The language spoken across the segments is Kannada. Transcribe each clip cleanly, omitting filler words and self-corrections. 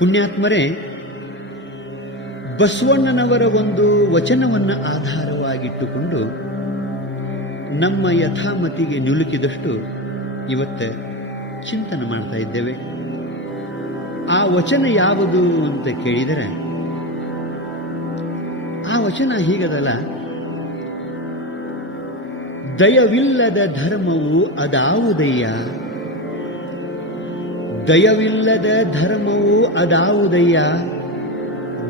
ಪುಣ್ಯಾತ್ಮರೇ, ಬಸವಣ್ಣನವರ ಒಂದು ವಚನವನ್ನು ಆಧಾರವಾಗಿಟ್ಟುಕೊಂಡು ನಮ್ಮ ಯಥಾಮತಿಗೆ ನಿಲುಕಿದಷ್ಟು ಇವತ್ತು ಚಿಂತನೆ ಮಾಡ್ತಾ ಇದ್ದೇವೆ. ಆ ವಚನ ಯಾವುದು ಅಂತ ಕೇಳಿದರೆ, ಆ ವಚನ ಹೀಗದಲ್ಲ: ದಯವಿಲ್ಲದ ಧರ್ಮವು ಅದಾವುದಯ್ಯ, ದಯವಿಲ್ಲದ ಧರ್ಮವು ಅದಾವುದಯ್ಯ,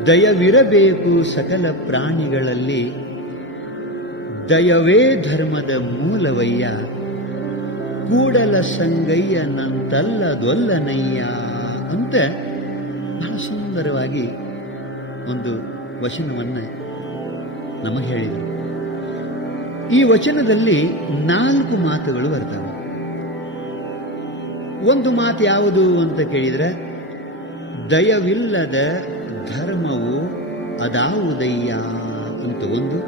ದಯವಿರಬೇಕು ಸಕಲ ಪ್ರಾಣಿಗಳಲ್ಲಿ, ದಯವೇ ಧರ್ಮದ ಮೂಲವಯ್ಯ, ಕೂಡಲ ಸಂಗಯ್ಯ ನಂತಲ್ಲದೊಲ್ಲನಯ್ಯ ಅಂತ ಬಹಳ ಸುಂದರವಾಗಿ ಒಂದು ವಚನವನ್ನು ನಮಗೆ ಹೇಳಿದರು. ಈ ವಚನದಲ್ಲಿ 4 ಮಾತುಗಳು ಬರ್ತವೆ. ಒಂದು ಮಾತು ಯಾವುದು ಅಂತ ಕೇಳಿದರೆ, ದಯವಿಲ್ಲದ ಧರ್ಮವು ಅದಾವುದಯ್ಯ ಅಂತ ಒಂದು,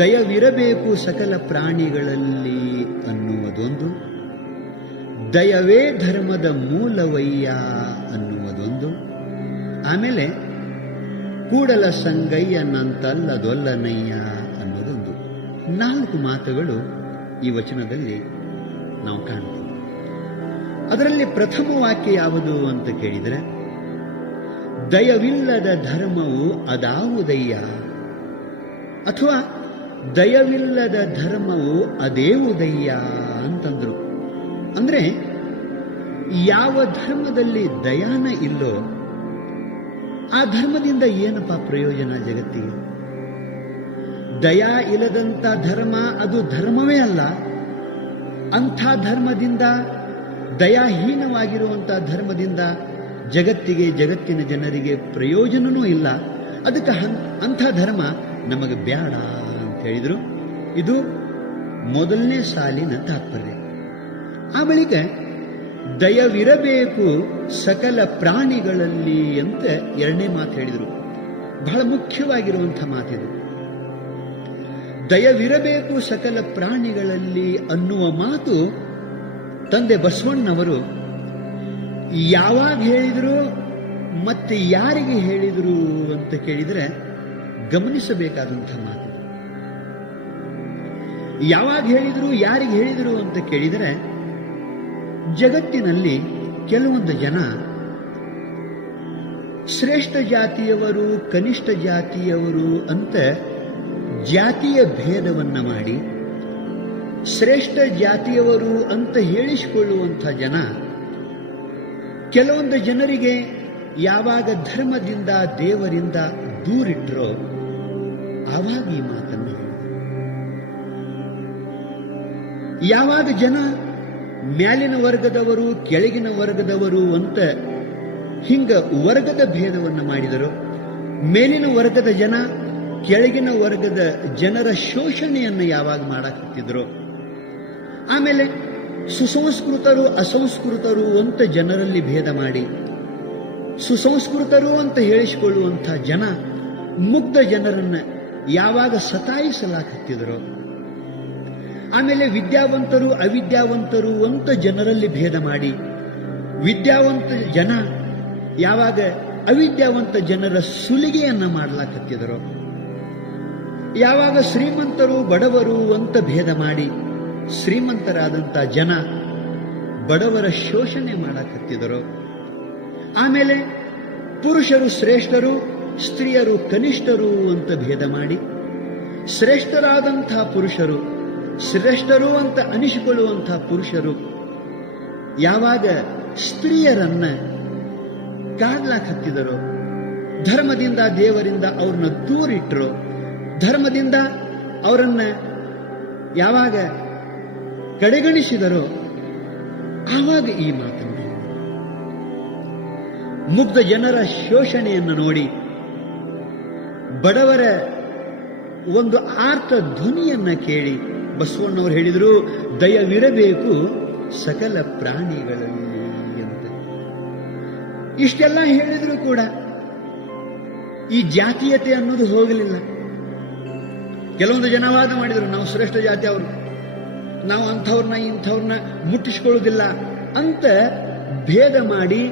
ದಯವಿರಬೇಕು ಸಕಲ ಪ್ರಾಣಿಗಳಲ್ಲಿ ಅನ್ನುವುದೊಂದು, ದಯವೇ ಧರ್ಮದ ಮೂಲವಯ್ಯ ಅನ್ನುವುದೊಂದು, ಆಮೇಲೆ ಕೂಡಲ ಸಂಗಯ್ಯ ನಂತಲ್ಲದೊಲ್ಲನಯ್ಯ ಅನ್ನೋದೊಂದು. 4 ಮಾತುಗಳು ಈ ವಚನದಲ್ಲಿ ನಾವು ಕಾಣ್ತೀವಿ. ಅದರಲ್ಲಿ ಪ್ರಥಮ ವಾಕ್ಯ ಯಾವುದು ಅಂತ ಕೇಳಿದರೆ, ದಯವಿಲ್ಲದ ಧರ್ಮವು ಅದಾವುದಯ್ಯ, ಅಥವಾ ದಯವಿಲ್ಲದ ಧರ್ಮವು ಅದೇವುದಯ್ಯ ಅಂತಂದ್ರು. ಅಂದ್ರೆ ಯಾವ ಧರ್ಮದಲ್ಲಿ ದಯಾನ ಇಲ್ಲೋ ಆ ಧರ್ಮದಿಂದ ಏನಪ್ಪ ಪ್ರಯೋಜನ ಜಗತ್ತಿಗೆ? ದಯಾ ಇಲ್ಲದಂಥ ಧರ್ಮ ಅದು ಧರ್ಮವೇ ಅಲ್ಲ. ಅಂಥ ಧರ್ಮದಿಂದ, ದಯಾಹೀನವಾಗಿರುವಂಥ ಧರ್ಮದಿಂದ ಜಗತ್ತಿಗೆ, ಜಗತ್ತಿನ ಜನರಿಗೆ ಪ್ರಯೋಜನವೂ ಇಲ್ಲ. ಅದಕ್ಕೆ ಅಂಥ ಧರ್ಮ ನಮಗೆ ಬೇಡ ಅಂತ ಹೇಳಿದರು. ಇದು ಮೊದಲನೇ ಸಾಲಿನ ತಾತ್ಪರ್ಯ. ಆ ಬಳಿಕ ದಯವಿರಬೇಕು ಸಕಲ ಪ್ರಾಣಿಗಳಲ್ಲಿ ಅಂತ 2ನೇ ಮಾತು ಹೇಳಿದರು. ಬಹಳ ಮುಖ್ಯವಾಗಿರುವಂಥ ಮಾತಿದು. ದಯವಿರಬೇಕು ಸಕಲ ಪ್ರಾಣಿಗಳಲ್ಲಿ ಅನ್ನುವ ಮಾತು ತಂದೆ ಬಸವಣ್ಣನವರು ಯಾವಾಗ ಹೇಳಿದರು ಮತ್ತೆ ಯಾರಿಗೆ ಹೇಳಿದರು ಅಂತ ಕೇಳಿದರೆ ಗಮನಿಸಬೇಕಾದಂಥ ಮಾತು. ಯಾವಾಗ ಹೇಳಿದರು, ಯಾರಿಗೆ ಹೇಳಿದರು ಅಂತ ಕೇಳಿದರೆ, ಜಗತ್ತಿನಲ್ಲಿ ಕೆಲವೊಂದು ಜನ ಶ್ರೇಷ್ಠ ಜಾತಿಯವರು, ಕನಿಷ್ಠ ಜಾತಿಯವರು ಅಂತ ಜಾತಿಯ ಭೇದವನ್ನ ಮಾಡಿ ಶ್ರೇಷ್ಠ ಜಾತಿಯವರು ಅಂತ ಹೇಳಿಸಿಕೊಳ್ಳುವಂಥ ಜನ ಕೆಲವೊಂದು ಜನರಿಗೆ ಯಾವಾಗ ಧರ್ಮದಿಂದ, ದೇವರಿಂದ ದೂರಿಟ್ರೋ ಆವಾಗ ಈ ಮಾತನ್ನು ಹೇಳಿದರು. ಯಾವಾಗ ಜನ ಮ್ಯಾಲಿನ ವರ್ಗದವರು, ಕೆಳಗಿನ ವರ್ಗದವರು ಅಂತ ಹಿಂಗ ವರ್ಗದ ಭೇದವನ್ನು ಮಾಡಿದರು, ಮೇಲಿನ ವರ್ಗದ ಜನ ಕೆಳಗಿನ ವರ್ಗದ ಜನರ ಶೋಷಣೆಯನ್ನು ಯಾವಾಗ ಮಾಡಕತ್ತಿದ್ರು, ಆಮೇಲೆ ಸುಸಂಸ್ಕೃತರು, ಅಸಂಸ್ಕೃತರು ಅಂತ ಜನರಲ್ಲಿ ಭೇದ ಮಾಡಿ ಸುಸಂಸ್ಕೃತರು ಅಂತ ಹೇಳಿಸಿಕೊಳ್ಳುವಂಥ ಜನ ಮುಗ್ಧ ಜನರನ್ನ ಯಾವಾಗ ಸತಾಯಿಸಲಾಕತ್ತಿದ್ರು, ಆಮೇಲೆ ವಿದ್ಯಾವಂತರು, ಅವಿದ್ಯಾವಂತರು ಅಂತ ಜನರಲ್ಲಿ ಭೇದ ಮಾಡಿ ವಿದ್ಯಾವಂತ ಜನ ಯಾವಾಗ ಅವಿದ್ಯಾವಂತ ಜನರ ಸುಲಿಗೆಯನ್ನ ಮಾಡಲಾಕತ್ತಿದ್ರು, ಯಾವಾಗ ಶ್ರೀಮಂತರು, ಬಡವರು ಅಂತ ಭೇದ ಮಾಡಿ ಶ್ರೀಮಂತರಾದಂಥ ಜನ ಬಡವರ ಶೋಷಣೆ ಮಾಡಕತ್ತಿದರು, ಆಮೇಲೆ ಪುರುಷರು ಶ್ರೇಷ್ಠರು, ಸ್ತ್ರೀಯರು ಕನಿಷ್ಠರು ಅಂತ ಭೇದ ಮಾಡಿ ಶ್ರೇಷ್ಠರಾದಂಥ ಪುರುಷರು, ಶ್ರೇಷ್ಠರು ಅಂತ ಅನಿಸಿಕೊಳ್ಳುವಂಥ ಪುರುಷರು ಯಾವಾಗ ಸ್ತ್ರೀಯರನ್ನ ಕಾಡ್ಲಾಕತ್ತಿದರು, ಧರ್ಮದಿಂದ, ದೇವರಿಂದ ಅವ್ರನ್ನ ದೂರಿಟ್ರು, ಧರ್ಮದಿಂದ ಅವರನ್ನ ಯಾವಾಗ ಕಡೆಗಣಿಸಿದರೋ ಆವಾಗ ಈ ಮಾತನ್ನು ಮುಗ್ಧ ಜನರ ಶೋಷಣೆಯನ್ನು ನೋಡಿ ಬಡವರ ಒಂದು ಆರ್ತ ಧ್ವನಿಯನ್ನ ಕೇಳಿ ಬಸವಣ್ಣವರು ಹೇಳಿದರು, ದಯವಿರಬೇಕು ಸಕಲ ಪ್ರಾಣಿಗಳಲ್ಲಿ ಅಂತ. ಇಷ್ಟೆಲ್ಲ ಹೇಳಿದರೂ ಕೂಡ ಈ ಜಾತೀಯತೆ ಅನ್ನೋದು ಹೋಗಲಿಲ್ಲ. ಕೆಲವೊಂದು ಜನ ವಾದ ಮಾಡಿದರು, ನಾವು ಶ್ರೇಷ್ಠ ಜಾತಿ ಅವರು, ನಾವು ಅಂಥವ್ರನ್ನ ಇಂಥವ್ರನ್ನ ಮುಟ್ಟಿಸ್ಕೊಳ್ಳೋದಿಲ್ಲ ಅಂತ ಭೇದ ಮಾಡಿ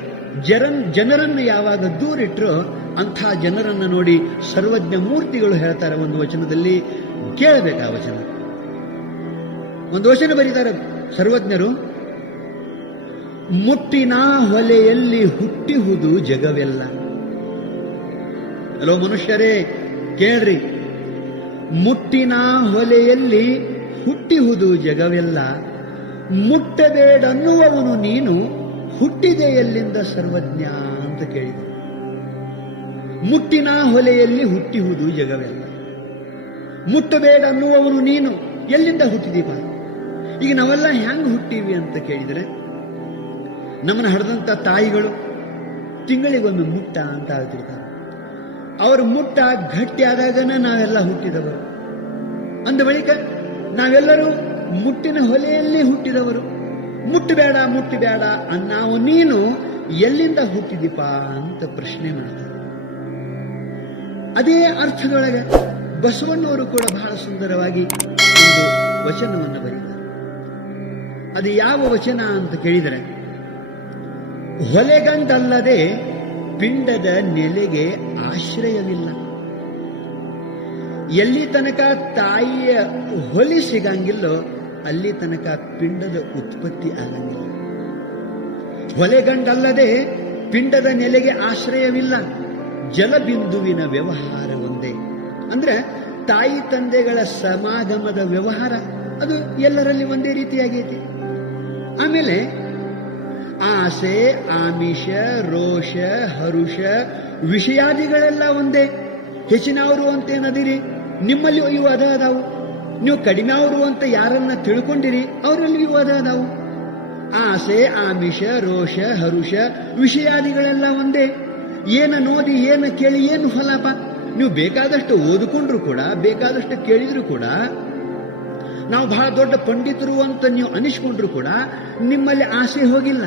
ಜನರನ್ನು ಯಾವಾಗ ದೂರಿಟ್ರೋ ಅಂಥ ಜನರನ್ನು ನೋಡಿ ಸರ್ವಜ್ಞ ಮೂರ್ತಿಗಳು ಹೇಳ್ತಾರೆ ಒಂದು ವಚನದಲ್ಲಿ. ಕೇಳಬೇಕು ಆ ವಚನ. ಒಂದು ವಚನ ಬರೀತಾರೆ ಸರ್ವಜ್ಞರು. ಮುಟ್ಟಿನ ಹೊಲೆಯಲ್ಲಿ ಹುಟ್ಟಿಹುದು ಜಗವೆಲ್ಲ. ಹಲೋ ಮನುಷ್ಯರೇ ಕೇಳ್ರಿ. ಮುಟ್ಟಿನ ಹೊಲೆಯಲ್ಲಿ ಹುಟ್ಟಿಹುದು ಜಗವೆಲ್ಲ, ಮುಟ್ಟಬೇಡನ್ನುವವನು ನೀನು, ಹುಟ್ಟಿದೆ ಎಲ್ಲಿಂದ ಸರ್ವಜ್ಞ ಅಂತ ಕೇಳಿದ. ಮುಟ್ಟಿನ ಹೊಲೆಯಲ್ಲಿ ಹುಟ್ಟಿಹುದು ಜಗವೆಲ್ಲ, ಮುಟ್ಟಬೇಡ ಅನ್ನುವವನು ನೀನು, ಎಲ್ಲಿಂದ ಹುಟ್ಟಿದೀಪ? ಈಗ ನಾವೆಲ್ಲ ಹ್ಯಾಂಗ್ ಹುಟ್ಟಿವಿ ಅಂತ ಕೇಳಿದರೆ, ನಮ್ಮನ್ನು ಹಡೆದಂತ ತಾಯಿಗಳು ತಿಂಗಳಿಗೊಮ್ಮೆ ಮುಟ್ಟ ಅಂತ ಹೇಳ್ತಿರ್ತಾರೆ. ಅವ್ರ ಮುಟ್ಟ ಗಟ್ಟಿ ಆದಾಗನ ನಾವೆಲ್ಲ ಹುಟ್ಟಿದವರು. ಅಂದ ಬಳಿಕ ನಾವೆಲ್ಲರೂ ಮುಟ್ಟಿನ ಹೊಲೆಯಲ್ಲಿ ಹುಟ್ಟಿದವರು. ಮುಟ್ಟಬೇಡ ಮುಟ್ಟಬೇಡ ನಾವು ನೀನು ಎಲ್ಲಿಂದ ಹುಟ್ಟಿದೀಪ ಅಂತ ಪ್ರಶ್ನೆ ಮಾಡ್ತಾರೆ. ಅದೇ ಅರ್ಥದೊಳಗೆ ಬಸವಣ್ಣವರು ಕೂಡ ಬಹಳ ಸುಂದರವಾಗಿ ಒಂದು ವಚನವನ್ನು ಬರೀತಾರೆ. ಅದು ಯಾವ ವಚನ ಅಂತ ಕೇಳಿದರೆ, ಹೊಲೆಗಂದಲ್ಲದೆ ಪಿಂಡದ ನೆಲೆಗೆ ಆಶ್ರಯವಿಲ್ಲ. ಎಲ್ಲಿ ತನಕ ತಾಯಿಯ ಹೊಲಿ ಸಿಗಂಗಿಲ್ಲೋ ಅಲ್ಲಿ ತನಕ ಪಿಂಡದ ಉತ್ಪತ್ತಿ ಆಗಂಗಿಲ್ಲ. ಹೊಲೆಗಂಡಲ್ಲದೆ ಪಿಂಡದ ನೆಲೆಗೆ ಆಶ್ರಯವಿಲ್ಲ. ಜಲಬಿಂದುವಿನ ವ್ಯವಹಾರ ಒಂದೇ. ಅಂದ್ರೆ ತಾಯಿ ತಂದೆಗಳ ಸಮಾಗಮದ ವ್ಯವಹಾರ ಅದು ಎಲ್ಲರಲ್ಲಿ ಒಂದೇ ರೀತಿಯಾಗೈತಿ. ಆಮೇಲೆ ಆಸೆ, ಆಮಿಷ, ರೋಷ, ಹರುಷ, ವಿಷಯಾದಿಗಳೆಲ್ಲ ಒಂದೇ. ಹೆಚ್ಚಿನವರು ಅಂತೇನದಿರಿ, ನಿಮ್ಮಲ್ಲಿ ಇವು ಅದ ಅದಾವು. ನೀವು ಕಡಿಮೆ ಅವರು ಅಂತ ಯಾರನ್ನ ತಿಳ್ಕೊಂಡಿರಿ, ಅವರಲ್ಲಿ ಇವು ಅದ ಅದಾವು. ಆಸೆ, ಆಮಿಷ, ರೋಷ, ಹರುಷ, ವಿಷಯಾದಿಗಳೆಲ್ಲ ಒಂದೇ. ಏನ ನೋಡಿ, ಏನು ಕೇಳಿ, ಏನು ಫಲಾಪ? ನೀವು ಬೇಕಾದಷ್ಟು ಓದಿಕೊಂಡ್ರು ಕೂಡ, ಬೇಕಾದಷ್ಟು ಕೇಳಿದ್ರು ಕೂಡ, ನಾವು ಬಹಳ ದೊಡ್ಡ ಪಂಡಿತರು ಅಂತ ನೀವು ಅನಿಸ್ಕೊಂಡ್ರು ಕೂಡ ನಿಮ್ಮಲ್ಲಿ ಆಸೆ ಹೋಗಿಲ್ಲ,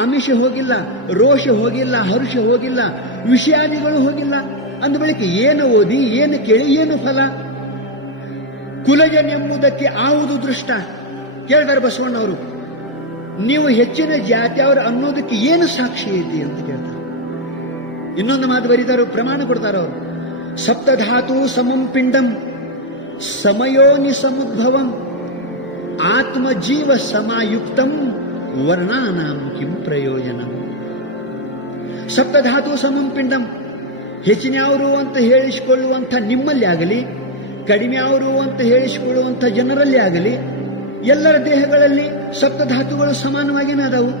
ಆಮಿಷ ಹೋಗಿಲ್ಲ, ರೋಷ ಹೋಗಿಲ್ಲ, ಹರುಷ ಹೋಗಿಲ್ಲ, ವಿಷಯಾದಿಗಳು ಹೋಗಿಲ್ಲ. ಅಂದ ಬಳಿಕ ಏನು ಓದಿ, ಏನು ಕೇಳಿ, ಏನು ಫಲ? ಕುಲಜನೆಂಬುದಕ್ಕೆ ಆವುದು ದೃಷ್ಟ ಕೇಳ್ತಾರೆ ಬಸವಣ್ಣವರು. ನೀವು ಹೆಚ್ಚಿನ ಜಾತಿಯವರು ಅನ್ನೋದಕ್ಕೆ ಏನು ಸಾಕ್ಷಿ ಐತಿ ಅಂತ ಕೇಳ್ತಾರೆ. ಇನ್ನೊಂದು ಮಾತು ಬರೀತಾರು, ಪ್ರಮಾಣ ಕೊಡ್ತಾರ ಅವರು. ಸಪ್ತಧಾತು ಸಮಂ ಪಿಂಡಂ ಸಮಯೋನಿ ಸಮುದ್ಭವಂ ಆತ್ಮಜೀವ ಸಮಾಯುಕ್ತಂ ವರ್ಣಾನಾಂ ಕಿಂ ಪ್ರಯೋಜನಂ. ಸಪ್ತಧಾತು ಸಮಂ ಪಿಂಡಂ, ಹೆಚ್ಚಿನವರು ಅಂತ ಹೇಳಿಸಿಕೊಳ್ಳುವಂಥ ನಿಮ್ಮಲ್ಲಿ ಆಗಲಿ, ಕಡಿಮೆ ಅವರು ಅಂತ ಹೇಳಿಸಿಕೊಳ್ಳುವಂಥ ಜನರಲ್ಲಿ ಆಗಲಿ, ಎಲ್ಲರ ದೇಹಗಳಲ್ಲಿ ಸಪ್ತಧಾತುಗಳು ಸಮಾನವಾಗಿನೇ ಅದಾವು.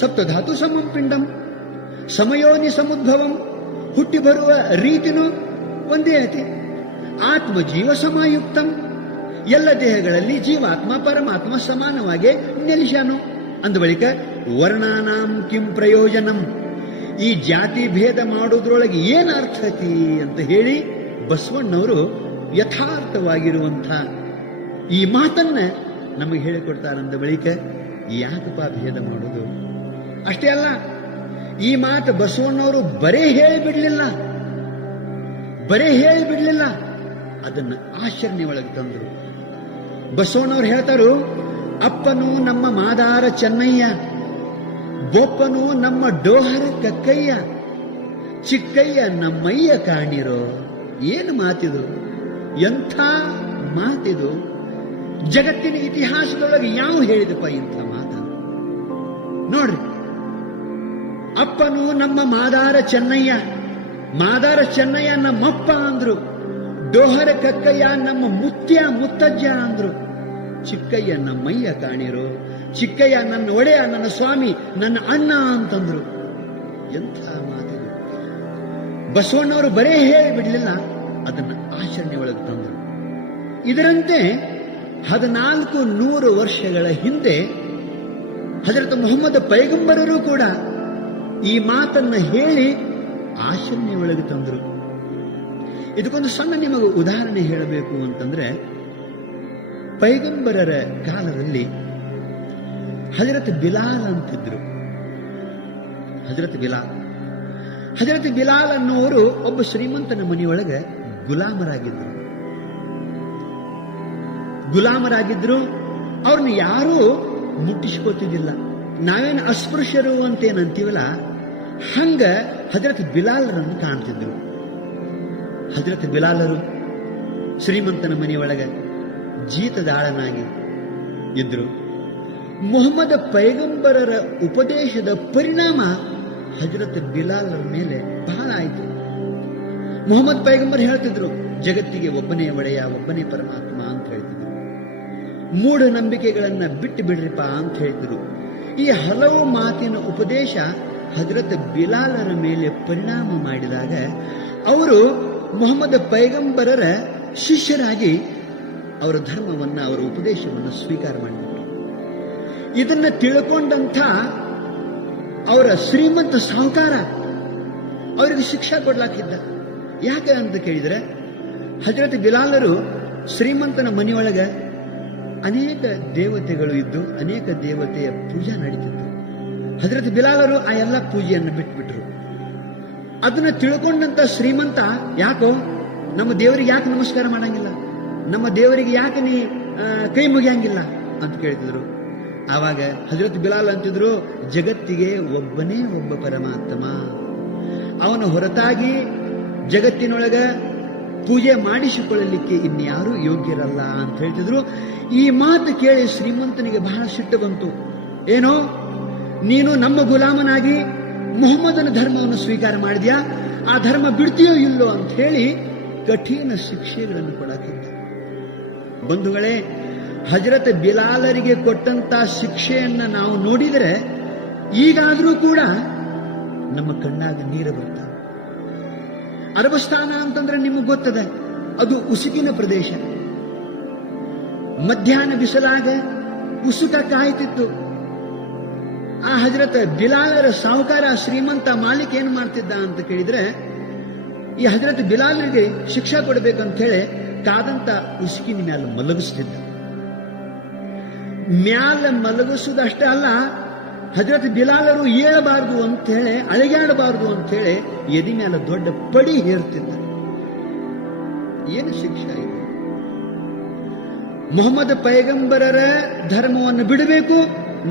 ಸಪ್ತಧಾತು ಸಮಂ ಪಿಂಡಂ ಸಮಯೋನಿ ಸಮುದ್ಭವಂ, ಹುಟ್ಟಿ ಬರುವ ರೀತಿನೂ ಒಂದೇ ಐತಿ. ಆತ್ಮ ಜೀವ ಸಮಾಯುಕ್ತಂ, ಎಲ್ಲ ದೇಹಗಳಲ್ಲಿ ಜೀವಾತ್ಮ ಪರಮಾತ್ಮ ಸಮಾನವಾಗಿ ನೆಲೆಸ್ಯಾನು. ಅಂದ ಬಳಿಕ ವರ್ಣಾನಾಂ ಕಿಂ ಪ್ರಯೋಜನಂ, ಈ ಜಾತಿ ಭೇದ ಮಾಡೋದ್ರೊಳಗೆ ಏನು ಅರ್ಥ ಐತಿ ಅಂತ ಹೇಳಿ ಬಸವಣ್ಣವರು ಯಥಾರ್ಥವಾಗಿರುವಂಥ ಈ ಮಾತನ್ನ ನಮಗೆ ಹೇಳಿಕೊಡ್ತಾರಂದ ಬಳಿಕ ಯಾಕಪ್ಪ ಭೇದ ಮಾಡೋದು? ಅಷ್ಟೇ ಅಲ್ಲ, ಈ ಮಾತು ಬಸವಣ್ಣವರು ಬರೇ ಹೇಳಿಬಿಡ್ಲಿಲ್ಲ, ಅದನ್ನು ಆಚರಣೆ ಒಳಗೆ ತಂದರು. ಬಸವಣ್ಣವ್ರು ಹೇಳ್ತಾರು, ಅಪ್ಪನು ನಮ್ಮ ಮಾದಾರ ಚೆನ್ನಯ್ಯ, ಬೊಪ್ಪನು ನಮ್ಮ ಡೋಹರ ಕಕ್ಕಯ್ಯ, ಚಿಕ್ಕಯ್ಯ ನಮ್ಮಯ್ಯ ಕಾಣಿರೋ. ಏನು ಮಾತಿದು, ಎಂಥ ಮಾತಿದು! ಜಗತ್ತಿನ ಇತಿಹಾಸದೊಳಗೆ ಯಾವ ಹೇಳಿದಪ್ಪ ಇಂಥ ಮಾತ? ನೋಡ್ರಿ, ಅಪ್ಪನು ನಮ್ಮ ಮಾದಾರ ಚೆನ್ನಯ್ಯ, ಮಾದಾರ ಚೆನ್ನಯ್ಯ ನಮ್ಮಪ್ಪ ಅಂದ್ರು. ಡೋಹರ ಕಕ್ಕಯ್ಯ ನಮ್ಮ ಮುತ್ತಜ್ಜ ಅಂದ್ರು. ಚಿಕ್ಕಯ್ಯ ನಮ್ಮಯ್ಯ ಕಾಣಿರೋ, ಚಿಕ್ಕಯ್ಯ ನನ್ನ ಒಡೆಯ, ನನ್ನ ಸ್ವಾಮಿ, ನನ್ನ ಅಣ್ಣ ಅಂತಂದ್ರು. ಎಂಥ ಮಾತಿದು! ಬಸವಣ್ಣವರು ಬರೇ ಹೇಳಿಬಿಡ್ಲಿಲ್ಲ, ಅದನ್ನು ಆಚರಣೆ ಒಳಗೆ ತಂದರು. ಇದರಂತೆ 1400 ವರ್ಷಗಳ ಹಿಂದೆ ಹಜರತ್ ಮೊಹಮ್ಮದ್ ಪೈಗಂಬರರು ಕೂಡ ಈ ಮಾತನ್ನ ಹೇಳಿ ಆಚರಣೆ ಒಳಗೆ ತಂದರು. ಇದಕ್ಕೊಂದು ಸಣ್ಣ ನಿಮಗೆ ಉದಾಹರಣೆ ಹೇಳಬೇಕು ಅಂತಂದ್ರೆ, ಪೈಗಂಬರರ ಕಾಲದಲ್ಲಿ ಹಜರತ್ ಬಿಲಾಲ್ ಅಂತಿದ್ರು. ಹಜರತ್ ಬಿಲಾಲ್ ಅನ್ನೋರು ಒಬ್ಬ ಶ್ರೀಮಂತನ ಮನೆಯೊಳಗೆ ಗುಲಾಮರಾಗಿದ್ರು. ಅವ್ರನ್ನ ಯಾರೂ ಮುಟ್ಟಿಸ್ಕೋತಿದ್ದಿಲ್ಲ. ನಾವೇನು ಅಸ್ಪೃಶ್ಯರು ಅಂತೇನಂತೀವಲ್ಲ, ಹಂಗ ಹಜರತ್ ಬಿಲಾಲರನ್ನು ಕಾಣ್ತಿದ್ರು. ಹಜರತ್ ಬಿಲಾಲರು ಶ್ರೀಮಂತನ ಮನೆಯೊಳಗೆ ಜೀತದಾಳನಾಗಿ ಇದ್ರು. ಮೊಹಮ್ಮದ ಪೈಗಂಬರರ ಉಪದೇಶದ ಪರಿಣಾಮ ಹಜರತ್ ಬಿಲಾಲರ ಮೇಲೆ ಬಹಳ ಆಯಿತು. ಮೊಹಮ್ಮದ್ ಪೈಗಂಬರ್ ಹೇಳ್ತಿದ್ರು, ಜಗತ್ತಿಗೆ ಒಬ್ಬನೇ ಒಡೆಯ, ಒಬ್ಬನೇ ಪರಮಾತ್ಮ ಅಂತ ಹೇಳ್ತಿದ್ರು. ಮೂಢನಂಬಿಕೆಗಳನ್ನ ಬಿಟ್ಟು ಬಿಡ್ರಿಪ್ಪ ಅಂತ ಹೇಳ್ತಿದ್ರು. ಈ ಹಲವು ಮಾತಿನ ಉಪದೇಶ ಹಜರತ್ ಬಿಲಾಲರ ಮೇಲೆ ಪರಿಣಾಮ ಮಾಡಿದಾಗ ಅವರು ಮೊಹಮ್ಮದ್ ಪೈಗಂಬರರ ಶಿಷ್ಯರಾಗಿ ಅವರ ಧರ್ಮವನ್ನ, ಅವರ ಉಪದೇಶವನ್ನು ಸ್ವೀಕಾರ ಮಾಡಿದರು. ಇದನ್ನ ತಿಳ್ಕೊಂಡಂಥ ಅವರ ಶ್ರೀಮಂತ ಸಾಹುಕಾರ ಅವರಿಗೆ ಶಿಕ್ಷಾ ಕೊಡ್ಲಾಕಿದ್ದ. ಯಾಕೆ ಅಂತ ಕೇಳಿದ್ರೆ, ಹಜರತ್ ಬಿಲಾಲರು ಶ್ರೀಮಂತನ ಮನೆಯೊಳಗೆ ಅನೇಕ ದೇವತೆಗಳು ಇದ್ದು ಅನೇಕ ದೇವತೆಯ ಪೂಜಾ ನಡೀತಿತ್ತು. ಹಜರತ್ ಬಿಲಾಲರು ಆ ಎಲ್ಲ ಪೂಜೆಯನ್ನು ಬಿಟ್ಬಿಟ್ರು. ಅದನ್ನ ತಿಳ್ಕೊಂಡಂತ ಶ್ರೀಮಂತ, ಯಾಕೋ ನಮ್ಮ ದೇವರಿಗೆ ಯಾಕೆ ನಮಸ್ಕಾರ ಮಾಡಂಗಿಲ್ಲ, ನಮ್ಮ ದೇವರಿಗೆ ಯಾಕೆ ನೀ ಕೈ ಮುಗಿಯಂಗಿಲ್ಲ ಅಂತ ಕೇಳ್ತಿದ್ರು. ಆವಾಗ ಹಜರತ್ ಬಿಲಾಲ್ ಅಂತಿದ್ರು, ಜಗತ್ತಿಗೆ ಒಬ್ಬನೇ ಒಬ್ಬ ಪರಮಾತ್ಮ, ಅವನ ಹೊರತಾಗಿ ಜಗತ್ತಿನೊಳಗ ಪೂಜೆ ಮಾಡಿಸಿಕೊಳ್ಳಲಿಕ್ಕೆ ಇನ್ಯಾರೂ ಯೋಗ್ಯರಲ್ಲ ಅಂತ ಹೇಳ್ತಿದ್ರು. ಈ ಮಾತು ಕೇಳಿ ಶ್ರೀಮಂತನಿಗೆ ಬಹಳ ಸಿಟ್ಟು ಬಂತು. ಏನೋ ನೀನು ನಮ್ಮ ಗುಲಾಮನಾಗಿ ಮೊಹಮ್ಮದನ ಧರ್ಮವನ್ನು ಸ್ವೀಕಾರ ಮಾಡಿದ್ಯಾ, ಆ ಧರ್ಮ ಬಿಡ್ತೀಯೋ ಇಲ್ಲೋ ಅಂತ ಹೇಳಿ ಕಠಿಣ ಶಿಕ್ಷೆಗಳನ್ನು ಕೊಡಾಕಿದ್ದ. ಬಂಧುಗಳೇ, ಹಜರತ್ ಬಿಲಾಲರಿಗೆ ಕೊಟ್ಟಂತ ಶಿಕ್ಷೆಯನ್ನ ನಾವು ನೋಡಿದರೆ ಈಗಾದರೂ ಕೂಡ ನಮ್ಮ ಕಣ್ಣಾಗ ನೀರು ಬರ್ತಾವೆ. ಅರಬಸ್ತಾನ ಅಂತಂದ್ರೆ ನಿಮಗೆ ಗೊತ್ತದೆ, ಅದು ಉಸುಕಿನ ಪ್ರದೇಶ. ಮಧ್ಯಾಹ್ನ ಬಿಸಲಾಗ ಉಸುಕ ಕಾಯ್ತಿತ್ತು. ಆ ಹಜರತ್ ಬಿಲಾಲರ ಸಾಹುಕಾರ ಶ್ರೀಮಂತ ಮಾಲಿಕ್ ಏನ್ ಮಾಡ್ತಿದ್ದ ಅಂತ ಕೇಳಿದ್ರೆ, ಈ ಹಜರತ್ ಬಿಲಾಲರಿಗೆ ಶಿಕ್ಷಾ ಕೊಡಬೇಕಂತ ಹೇಳಿ ಕಾದಂತ ಉಸುಕಿನ ಮ್ಯಾಲ ಮಲಗಿಸ್ತಿದ್ದ. ಮ್ಯಾಲ ಮಲಗಿಸುವುದಷ್ಟೇ ಅಲ್ಲ, ಹಜರತ್ ಬಿಲಾಲರು ಏಳಬಾರದು ಅಂತ ಹೇಳಿ, ಅಳಿಗಾಡಬಾರದು ಅಂತ ಹೇಳಿ ಎದಿ ಮ್ಯಾಲ ದೊಡ್ಡ ಪಡಿ ಹೇರ್ತಿದ್ದ. ಏನು ಶಿಕ್ಷೆ ಇದು? ಮೊಹಮ್ಮದ್ ಪೈಗಂಬರರ ಧರ್ಮವನ್ನು ಬಿಡಬೇಕು,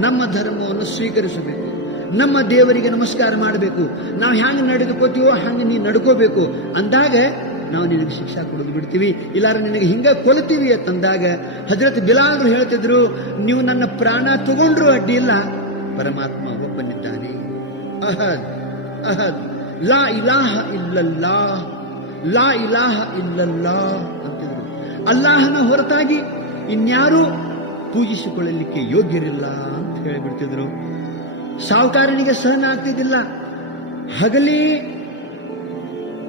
ನಮ್ಮ ಧರ್ಮವನ್ನು ಸ್ವೀಕರಿಸಬೇಕು, ನಮ್ಮ ದೇವರಿಗೆ ನಮಸ್ಕಾರ ಮಾಡಬೇಕು, ನಾವು ಹ್ಯಾಂಗ ನಡೆದುಕೋತೀವೋ ಹಂಗ ನೀ ನಡ್ಕೋಬೇಕು ಅಂದಾಗ ನಾವು ನಿನಗೆ ಶಿಕ್ಷಾ ಕೊಡೋದು ಬಿಡ್ತೀವಿ, ಇಲ್ಲಾರ ನಿನಗೆ ಹಿಂಗ ಕೊಲ್ತೀವಿ ಅಂತಂದಾಗ ಹಜರತ್ ಬಿಲಾಲರು ಹೇಳ್ತಿದ್ರು, ನೀವು ನನ್ನ ಪ್ರಾಣ ತಗೊಂಡ್ರು ಅಡ್ಡಿ ಇಲ್ಲ, ಪರಮಾತ್ಮ ಒಬ್ಬನಿದ್ದಾನೆ. ಅಹದ್ ಅಹದ್ ಲಾ ಇಲಾಹ ಇಲ್ಲಲ್ಲಾ, ಲಾ ಇಲಾಹ ಇಲ್ಲಲ್ಲಾ ಅಂತಿದ್ರು. ಅಲ್ಲಾಹನ ಹೊರತಾಗಿ ಇನ್ಯಾರೂ ಪೂಜಿಸಿಕೊಳ್ಳಲಿಕ್ಕೆ ಯೋಗ್ಯರಿಲ್ಲ ಅಂತ ಹೇಳಿಬಿಡ್ತಿದ್ರು. ಸಾಹುಕಾರನಿಗೆ ಸಹನ ಆಗ್ತಿದ್ದಿಲ್ಲ. ಹಗಲಿ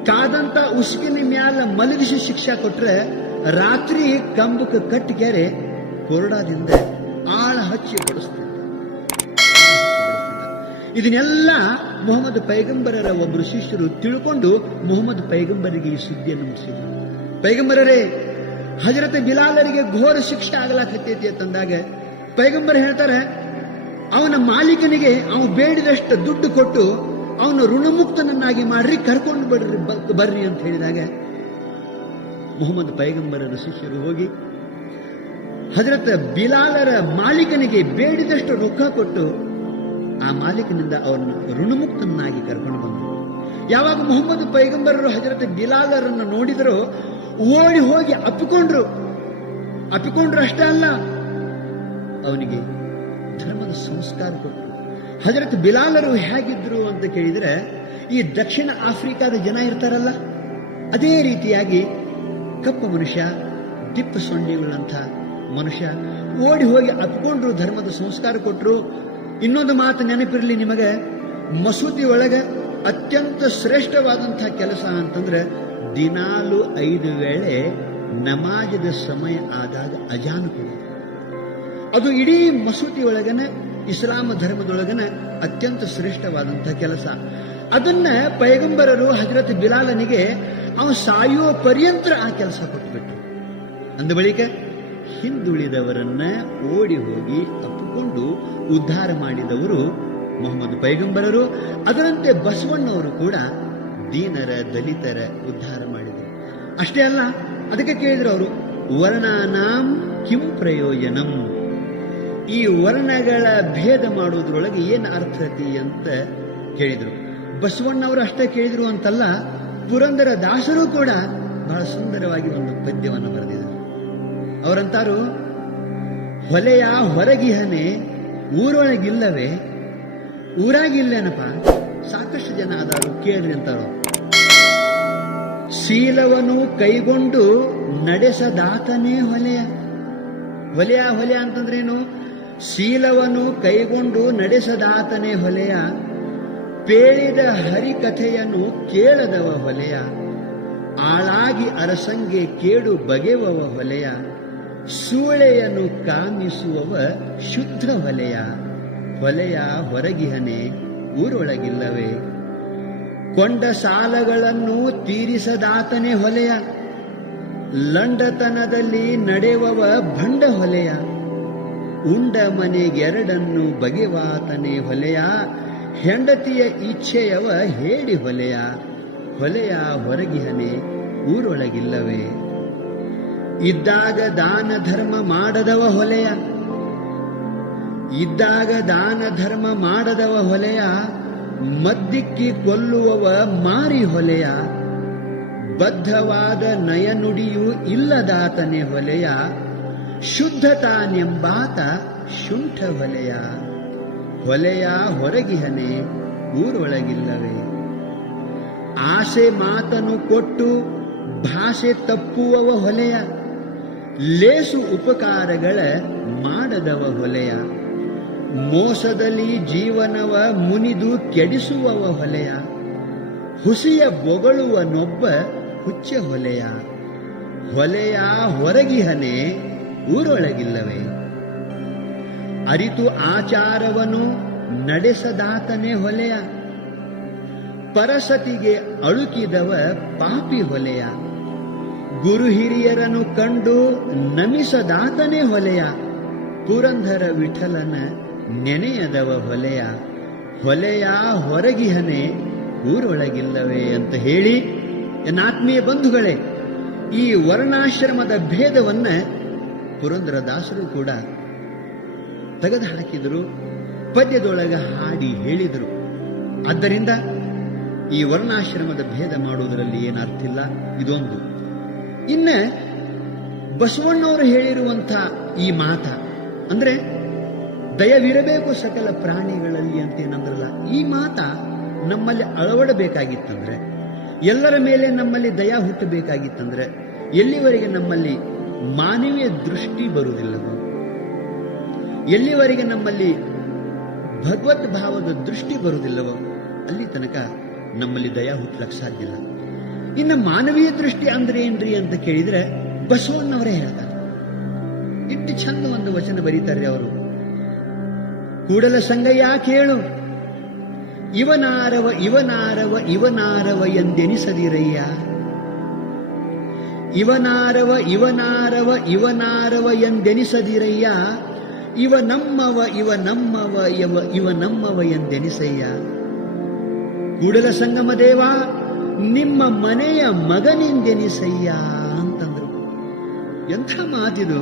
ಕಾದಂತ ಉಸುಕಿನ ಮ್ಯಾಲ ಮಲಗಿಸಿ ಶಿಕ್ಷಾ ಕೊಟ್ರೆ, ರಾತ್ರಿ ಕಂಬಕ್ಕೆ ಕಟ್ಟಿಗೆರೆ ಕೊರಡಾದಿಂದ ಆಳ ಹಚ್ಚಿ ಬಡಿಸ್ತಿದ್ದ. ಇದನ್ನೆಲ್ಲ ಮೊಹಮ್ಮದ್ ಪೈಗಂಬರರ ಒಬ್ಬರು ಶಿಷ್ಯರು ತಿಳ್ಕೊಂಡು ಮೊಹಮ್ಮದ್ ಪೈಗಂಬರಿಗೆ ಈ ಸುದ್ದಿಯನ್ನು ಮುಗಿಸಿದ್ರು. ಪೈಗಂಬರರೇ, ಹಜರತ್ ಬಿಲಾಲರಿಗೆ ಘೋರ ಶಿಕ್ಷೆ ಆಗಲಾಕತ್ತೈತಿ ಅಂತಂದಾಗ ಪೈಗಂಬರ್ ಹೇಳ್ತಾರೆ, ಅವನ ಮಾಲೀಕನಿಗೆ ಅವನು ಬೇಡಿದಷ್ಟು ದುಡ್ಡು ಕೊಟ್ಟು ಅವನು ಋಣಮುಕ್ತನನ್ನಾಗಿ ಮಾಡ್ರಿ, ಕರ್ಕೊಂಡು ಬರ್ರಿ ಅಂತ ಹೇಳಿದಾಗ ಮೊಹಮ್ಮದ್ ಪೈಗಂಬರರ ಶಿಷ್ಯರು ಹೋಗಿ ಹಜರತ್ ಬಿಲಾಲರ ಮಾಲೀಕನಿಗೆ ಬೇಡಿದಷ್ಟು ರೊಕ್ಕ ಕೊಟ್ಟು ಆ ಮಾಲೀಕನಿಂದ ಅವರನ್ನು ಋಣಮುಕ್ತನಾಗಿ ಕರ್ಕೊಂಡು ಬಂದರು. ಯಾವಾಗ ಮೊಹಮ್ಮದ್ ಪೈಗಂಬರರು ಹಜರತ್ ಬಿಲಾಲರನ್ನು ನೋಡಿದರೂ ಓಡಿ ಹೋಗಿ ಅಪ್ಪಿಕೊಂಡ್ರು ಅಷ್ಟೇ ಅಲ್ಲ, ಅವನಿಗೆ ಧರ್ಮದ ಸಂಸ್ಕಾರ ಕೊಟ್ಟರು. ಹಜರತ್ ಬಿಲಾಲರು ಹೇಗಿದ್ರು ಅಂತ ಕೇಳಿದ್ರೆ, ಈ ದಕ್ಷಿಣ ಆಫ್ರಿಕಾದ ಜನ ಇರ್ತಾರಲ್ಲ, ಅದೇ ರೀತಿಯಾಗಿ ಕಪ್ಪು ಮನುಷ್ಯ, ದಿಪ್ಪ ಸೊಂಡಿಗಳಂಥ ಮನುಷ್ಯ ಓಡಿ ಹೋಗಿ ಅಪ್ಪಿಕೊಂಡ್ರು, ಧರ್ಮದ ಸಂಸ್ಕಾರ ಕೊಟ್ಟರು. ಇನ್ನೊಂದು ಮಾತು ನೆನಪಿರಲಿ ನಿಮಗೆ, ಮಸೂದಿ ಒಳಗೆ ಅತ್ಯಂತ ಶ್ರೇಷ್ಠವಾದಂತಹ ಕೆಲಸ ಅಂತಂದ್ರೆ ದಿನಾಲು 5 ವೇಳೆ ನಮಾಜದ ಸಮಯ ಆದಾಗ ಅಜಾನ್ ಕೊಡೋದು. ಅದು ಇಡೀ ಮಸೂದಿ ಒಳಗನ ಇಸ್ಲಾಂ ಧರ್ಮದೊಳಗನ ಅತ್ಯಂತ ಶ್ರೇಷ್ಠವಾದಂತಹ ಕೆಲಸ. ಅದನ್ನ ಪೈಗಂಬರರು ಹಜರತ್ ಬಿಲಾಲನಿಗೆ ಅವನು ಸಾಯುವ ಪರ್ಯಂತ ಆ ಕೆಲಸ ಕೊಟ್ಟುಬಿಟ್ರು. ಅಂದ ಬಳಿಕ ಹಿಂದುಳಿದವರನ್ನ ಓಡಿ ಹೋಗಿ ಅಪ್ಪಿಕೊಂಡು ಉದ್ಧಾರ ಮಾಡಿದವರು ಮೊಹಮ್ಮದ್ ಪೈಗಂಬರರು. ಅದರಂತೆ ಬಸವಣ್ಣವರು ಕೂಡ ದೀನರ ದಲಿತರ ಉದ್ಧಾರ ಮಾಡಿದರು. ಅಷ್ಟೇ ಅಲ್ಲ, ಅದಕ್ಕೆ ಕೇಳಿದ್ರು ಅವರು, ವರ್ಣಾನಾಂ ಕಿಂ ಪ್ರಯೋಜನಂ, ಈ ವರ್ಣಗಳ ಭೇದ ಮಾಡುವುದರೊಳಗೆ ಏನು ಅರ್ಥತಿ ಅಂತ ಕೇಳಿದರು. ಬಸವಣ್ಣವರು ಅಷ್ಟೇ ಕೇಳಿದ್ರು ಅಂತಲ್ಲ, ಪುರಂದರ ದಾಸರು ಕೂಡ ಬಹಳ ಸುಂದರವಾಗಿ ಒಂದು ಪದ್ಯವನ್ನು ಬರೆದಿದ್ದಾರೆ. ಅವರಂತಾರು, ಹೊಲೆಯ ಹೊರಗಿಹನೆ ಊರೊಳಗಿಲ್ಲವೇ, ಊರಾಗಿಲ್ಲೇನಪ್ಪ, ಸಾಕಷ್ಟು ಜನ ಆದರು ಕೇಳ್ರಿ ಅಂತಾರೋ. ಶೀಲವನ್ನು ಕೈಗೊಂಡು ನಡೆಸದಾತನೇ ಹೊಲೆಯ. ಹೊಲೆಯ ಅಂತಂದ್ರೇನು? ಶೀಲವನ್ನು ಕೈಗೊಂಡು ನಡೆಸದಾತನೇ ಹೊಲೆಯ, ಪೇಳಿದ ಹರಿಕಥೆಯನ್ನು ಕೇಳದವ ಹೊಲೆಯ, ಆಳಾಗಿ ಅರಸಂಗೆ ಕೇಡು ಬಗೆವವ ಹೊಲೆಯ, ಸೂಳೆಯನ್ನು ಕಾಮಿಸುವವ ಶುದ್ಧ ಹೊಲೆಯ. ಹೊಲೆಯ ಹೊರಗಿಹನೆ ಊರೊಳಗಿಲ್ಲವೇ, ಕೊಂಡ ಸಾಲಗಳನ್ನು ತೀರಿಸದಾತನೇ ಹೊಲೆಯ, ಲಂಡತನದಲ್ಲಿ ನಡೆಯುವವ ಭಂಡ ಹೊಲೆಯ, ಉಂಡ ಮನೆಗೆರಡನ್ನು ಬಗೆವಾತನೇ ಹೊಲೆಯ, ಹೆಂಡತಿಯ ಇಚ್ಛೆಯವ ಹೇಳಿ ಹೊಲೆಯ. ಹೊಲೆಯ ಹೊರಗಿಹನೆ ಊರೊಳಗಿಲ್ಲವೇ, ಇದ್ದಾಗ ದಾನ ಧರ್ಮ ಮಾಡದವ ಹೊಲೆಯ, ಇದ್ದಾಗ ದಾನ ಧರ್ಮ ಮಾಡದವ ಹೊಲೆಯ, ಮದ್ದಿಕ್ಕಿ ಕೊಲ್ಲುವವ ಮಾರಿ ಹೊಲೆಯ, ಬದ್ಧವಾದ ನಯನುಡಿಯೂ ಇಲ್ಲದಾತನೇ ಹೊಲೆಯ, ಶುದ್ಧತಾನೆಂಬಾತ ಶುಂಠ ಹೊಲೆಯ. ಹೊಲೆಯ ಹೊರಗಿಹನೆ ಊರೊಳಗಿಲ್ಲವೇ, ಆಸೆ ಮಾತನು ಕೊಟ್ಟು ಭಾಷೆ ತಪ್ಪುವವ ಹೊಲೆಯ, ಲೇಸು ಉಪಕಾರಗಳ ಮಾಡದವ ಹೊಲೆಯ, ಮೋಸದಲ್ಲಿ ಜೀವನವ ಮುನಿದು ಕೆಡಿಸುವವ ಹೊಲೆಯ, ಹುಸಿಯ ಬೊಗಳುವನೊಬ್ಬ ಹುಚ್ಚ ಹೊಲೆಯ. ಹೊಲೆಯ ಹೊರಗಿಹನೆ ಊರೊಳಗಿಲ್ಲವೇ, ಅರಿತು ಆಚಾರವನ್ನು ನಡೆಸದಾತನೇ ಹೊಲೆಯ, ಪರಸತಿಗೆ ಅಳುಕಿದವ ಪಾಪಿ ಹೊಲೆಯ, ಗುರು ಹಿರಿಯರನ್ನು ಕಂಡು ನಮಿಸದಾತನೇ ಹೊಲೆಯ, ಪುರಂದರ ವಿಠಲನ ನೆನೆಯದವ ಹೊಲೆಯ. ಹೊಲೆಯ ಹೊರಗಿಹನೆ ಊರೊಳಗಿಲ್ಲವೇ ಅಂತ ಹೇಳಿ, ಎನ್ನಾತ್ಮೀಯ ಬಂಧುಗಳೇ, ಈ ವರ್ಣಾಶ್ರಮದ ಭೇದವನ್ನ ಪುರಂದರದಾಸರು ಕೂಡ ತೆಗೆದು ಹಾಕಿದರು, ಪದ್ಯದೊಳಗ ಹಾಡಿ ಹೇಳಿದರು. ಆದ್ದರಿಂದ ಈ ವರ್ಣಾಶ್ರಮದ ಭೇದ ಮಾಡುವುದರಲ್ಲಿ ಏನರ್ಥ, ಇದೊಂದು. ಇನ್ನ ಬಸವಣ್ಣವರು ಹೇಳಿರುವಂಥ ಈ ಮಾತ ಅಂದ್ರೆ ದಯವಿರಬೇಕು ಸಕಲ ಪ್ರಾಣಿಗಳಲ್ಲಿ ಅಂತೇನಂದ್ರಲ್ಲ, ಈ ಮಾತ ನಮ್ಮಲ್ಲಿ ಅಳವಡಬೇಕಾಗಿತ್ತಂದ್ರೆ, ಎಲ್ಲರ ಮೇಲೆ ನಮ್ಮಲ್ಲಿ ದಯ ಹುಟ್ಟಬೇಕಾಗಿತ್ತಂದ್ರೆ, ಎಲ್ಲಿವರೆಗೆ ನಮ್ಮಲ್ಲಿ ಮಾನವೀಯ ದೃಷ್ಟಿ ಬರುವುದಿಲ್ಲವೋ, ಎಲ್ಲಿವರೆಗೆ ನಮ್ಮಲ್ಲಿ ಭಗವತ್ ಭಾವದ ದೃಷ್ಟಿ ಬರುವುದಿಲ್ಲವೋ, ಅಲ್ಲಿ ತನಕ ನಮ್ಮಲ್ಲಿ ದಯ ಹುಟ್ಟಲಕ್ಕೆ ಸಾಧ್ಯ ಇಲ್ಲ. ಇನ್ನು ಮಾನವೀಯ ದೃಷ್ಟಿ ಅಂದ್ರೆ ಏನ್ರಿ ಅಂತ ಕೇಳಿದ್ರೆ, ಬಸವಣ್ಣವರೇ ಹೇಳ್ತಾರೆ. ಇಟ್ಟು ಚಂದ ಒಂದು ವಚನ ಬರೀತಾರೆ ಅವರು. ಕೂಡಲ ಸಂಗಯ್ಯ ಕೇಳು, ಇವನಾರವ ಇವನಾರವ ಇವನಾರವ ಎಂದೆನಿಸದಿರಯ್ಯ, ಇವನಾರವ ಇವನಾರವ ಇವನಾರವ ಎಂದೆನಿಸದಿರಯ್ಯ, ಇವ ನಮ್ಮವ ಇವ ನಮ್ಮವ ಇವ ನಮ್ಮವ ಎಂದೆನಿಸಯ್ಯ. ಕೂಡಲ ಸಂಗಮ ದೇವ ನಿಮ್ಮ ಮನೆಯ ಮಗನೆಂದೆನಿಸಯ್ಯ ಅಂತಂದ್ರು. ಎಂಥ ಮಾತಿದು.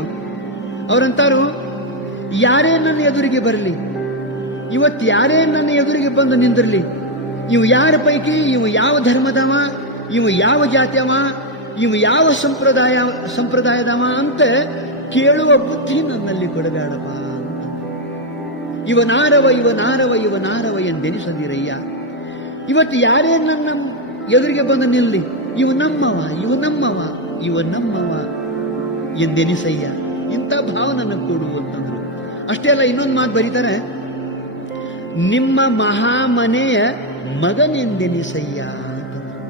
ಅವರಂತಾರು, ಯಾರೇ ನನ್ನ ಎದುರಿಗೆ ಬರಲಿ, ಇವತ್ತು ಯಾರೇ ನನ್ನ ಎದುರಿಗೆ ಬಂದು ನಿಂದಿರಲಿ, ಇವು ಯಾರ ಪೈಕಿ, ಇವು ಯಾವ ಧರ್ಮದವ, ಇವು ಯಾವ ಜಾತಿಯವ, ಇವು ಯಾವ ಸಂಪ್ರದಾಯದವ ಅಂತ ಕೇಳುವ ಬುದ್ಧಿ ನನ್ನಲ್ಲಿ ಕೊಡಬೇಡಪ್ಪ ಅಂತ. ಇವನಾರವ ಇವನಾರವ ಇವನಾರವ ಎಂದೆನಿಸದಿರಯ್ಯ. ಇವತ್ತು ಯಾರೇ ನನ್ನ ಎದುರಿಗೆ ಬಂದು ನಿಲ್ಲಿ, ಇವು ನಮ್ಮವ ಇವು ನಮ್ಮವ ಇವ ನಮ್ಮವ ಎಂದೆನಿಸಯ್ಯ. ಇಂಥ ಭಾವ ನನಗೆ ಕೊಡು ಅಂತಂದ್ರು. ಅಷ್ಟೇ ಅಲ್ಲ, ಇನ್ನೊಂದು ಮಾತು ಬರೀತಾರೆ, ನಿಮ್ಮ ಮಹಾಮನೆಯ ಮಗನೆಂದೆನಿಸಯ್ಯ ಅಂತಂದ್ರು.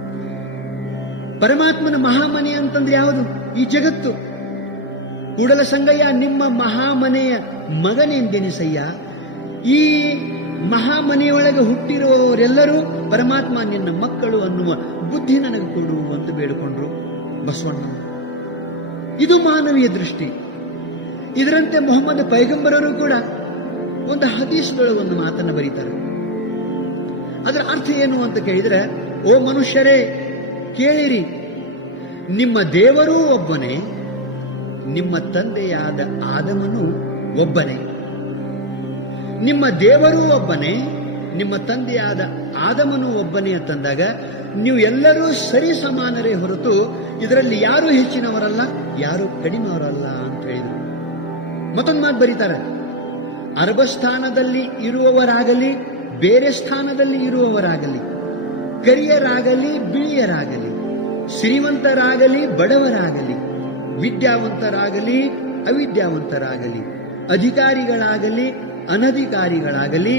ಪರಮಾತ್ಮನ ಮಹಾಮನೆ ಅಂತಂದ್ರೆ ಯಾವುದು? ಈ ಜಗತ್ತು. ಕೂಡಲ ಸಂಗಯ್ಯ ನಿಮ್ಮ ಮಹಾಮನೆಯ ಮಗನೆಂದೆನಿಸಯ್ಯ. ಈ ಮಹಾಮನೆಯೊಳಗೆ ಹುಟ್ಟಿರುವವರೆಲ್ಲರೂ ಪರಮಾತ್ಮ ನಿನ್ನ ಮಕ್ಕಳು ಅನ್ನುವ ಬುದ್ಧಿ ನನಗೆ ಕೊಡು ಅಂತ ಬೇಡಿಕೊಂಡ್ರು ಬಸವಣ್ಣ. ಇದು ಮಾನವೀಯ ದೃಷ್ಟಿ. ಇದರಂತೆ ಮೊಹಮ್ಮದ್ ಪೈಗಂಬರರು ಕೂಡ ಒಂದು ಹದೀಸ್ದೊಳಗೆ ಒಂದು ಮಾತನ್ನು ಬರೀತಾರೆ. ಅದರ ಅರ್ಥ ಏನು ಅಂತ ಕೇಳಿದ್ರೆ, ಓ ಮನುಷ್ಯರೇ ಕೇಳಿರಿ, ನಿಮ್ಮ ದೇವರೂ ಒಬ್ಬನೇ, ನಿಮ್ಮ ತಂದೆಯಾದ ಆದಮನು ಒಬ್ಬನೇ. ನಿಮ್ಮ ದೇವರೂ ಒಬ್ಬನೇ, ನಿಮ್ಮ ತಂದೆಯಾದ ಆದಮನು ಒಬ್ಬನೇ ಅಂತಂದಾಗ ನೀವು ಎಲ್ಲರೂ ಸರಿ ಸಮಾನರೇ ಹೊರತು ಇದರಲ್ಲಿ ಯಾರು ಹೆಚ್ಚಿನವರಲ್ಲ, ಯಾರು ಕಡಿಮೆಯವರಲ್ಲ ಅಂತ ಹೇಳಿದರು. ಮತ್ತೊಂದು ಮಾತು ಬರೀತಾರೆ, ಅರ್ಬ ಸ್ಥಾನದಲ್ಲಿ ಇರುವವರಾಗಲಿ, ಬೇರೆ ಸ್ಥಾನದಲ್ಲಿ ಇರುವವರಾಗಲಿ, ಕರಿಯರಾಗಲಿ ಬಿಳಿಯರಾಗಲಿ, ಶ್ರೀಮಂತರಾಗಲಿ ಬಡವರಾಗಲಿ, ವಿದ್ಯಾವಂತರಾಗಲಿ ಅವಿದ್ಯಾವಂತರಾಗಲಿ, ಅಧಿಕಾರಿಗಳಾಗಲಿ ಅನಧಿಕಾರಿಗಳಾಗಲಿ,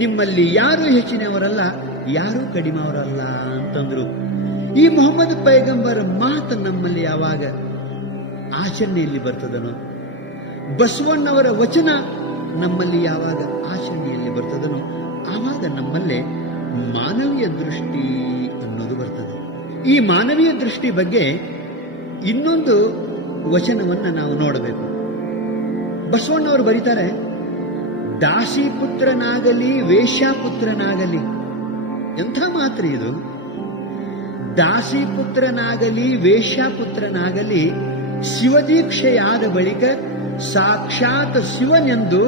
ನಿಮ್ಮಲ್ಲಿ ಯಾರು ಹೆಚ್ಚಿನವರಲ್ಲ, ಯಾರು ಕಡಿಮೆಯವರಲ್ಲ ಅಂತಂದ್ರು. ಈ ಮೊಹಮ್ಮದ್ ಪೈಗಂಬರ್ ಮಾತು ನಮ್ಮಲ್ಲಿ ಯಾವಾಗ ಆಚರಣೆಯಲ್ಲಿ ಬರ್ತದನೋ, ಬಸವಣ್ಣವರ ವಚನ ನಮ್ಮಲ್ಲಿ ಯಾವಾಗ ಆಚರಣೆಯಲ್ಲಿ ಬರ್ತದನೋ, ಆವಾಗ ನಮ್ಮಲ್ಲೇ ಮಾನವೀಯ ದೃಷ್ಟಿ ಅನ್ನೋದು ಬರ್ತದೆ. ಈ ಮಾನವೀಯ ದೃಷ್ಟಿ ಬಗ್ಗೆ ಇನ್ನೊಂದು ವಚನವನ್ನ ನಾವು ನೋಡಬೇಕು. ಬಸವಣ್ಣವರು ಬರೀತಾರೆ, ದಾಸಿ ಪುತ್ರನಾಗಲಿ ವೇಶ್ಯಾಪುತ್ರನಾಗಲಿ, ಎಂಥ ಮಾತ್ರ ಇದು, ದಾಸಿ ಪುತ್ರನಾಗಲಿ ವೇಶ್ಯಾಪುತ್ರನಾಗಲಿ ಶಿವದೀಕ್ಷೆಯಾದ ಬಳಿಕ ಸಾಕ್ಷಾತ್ ಶಿವನೆಂದು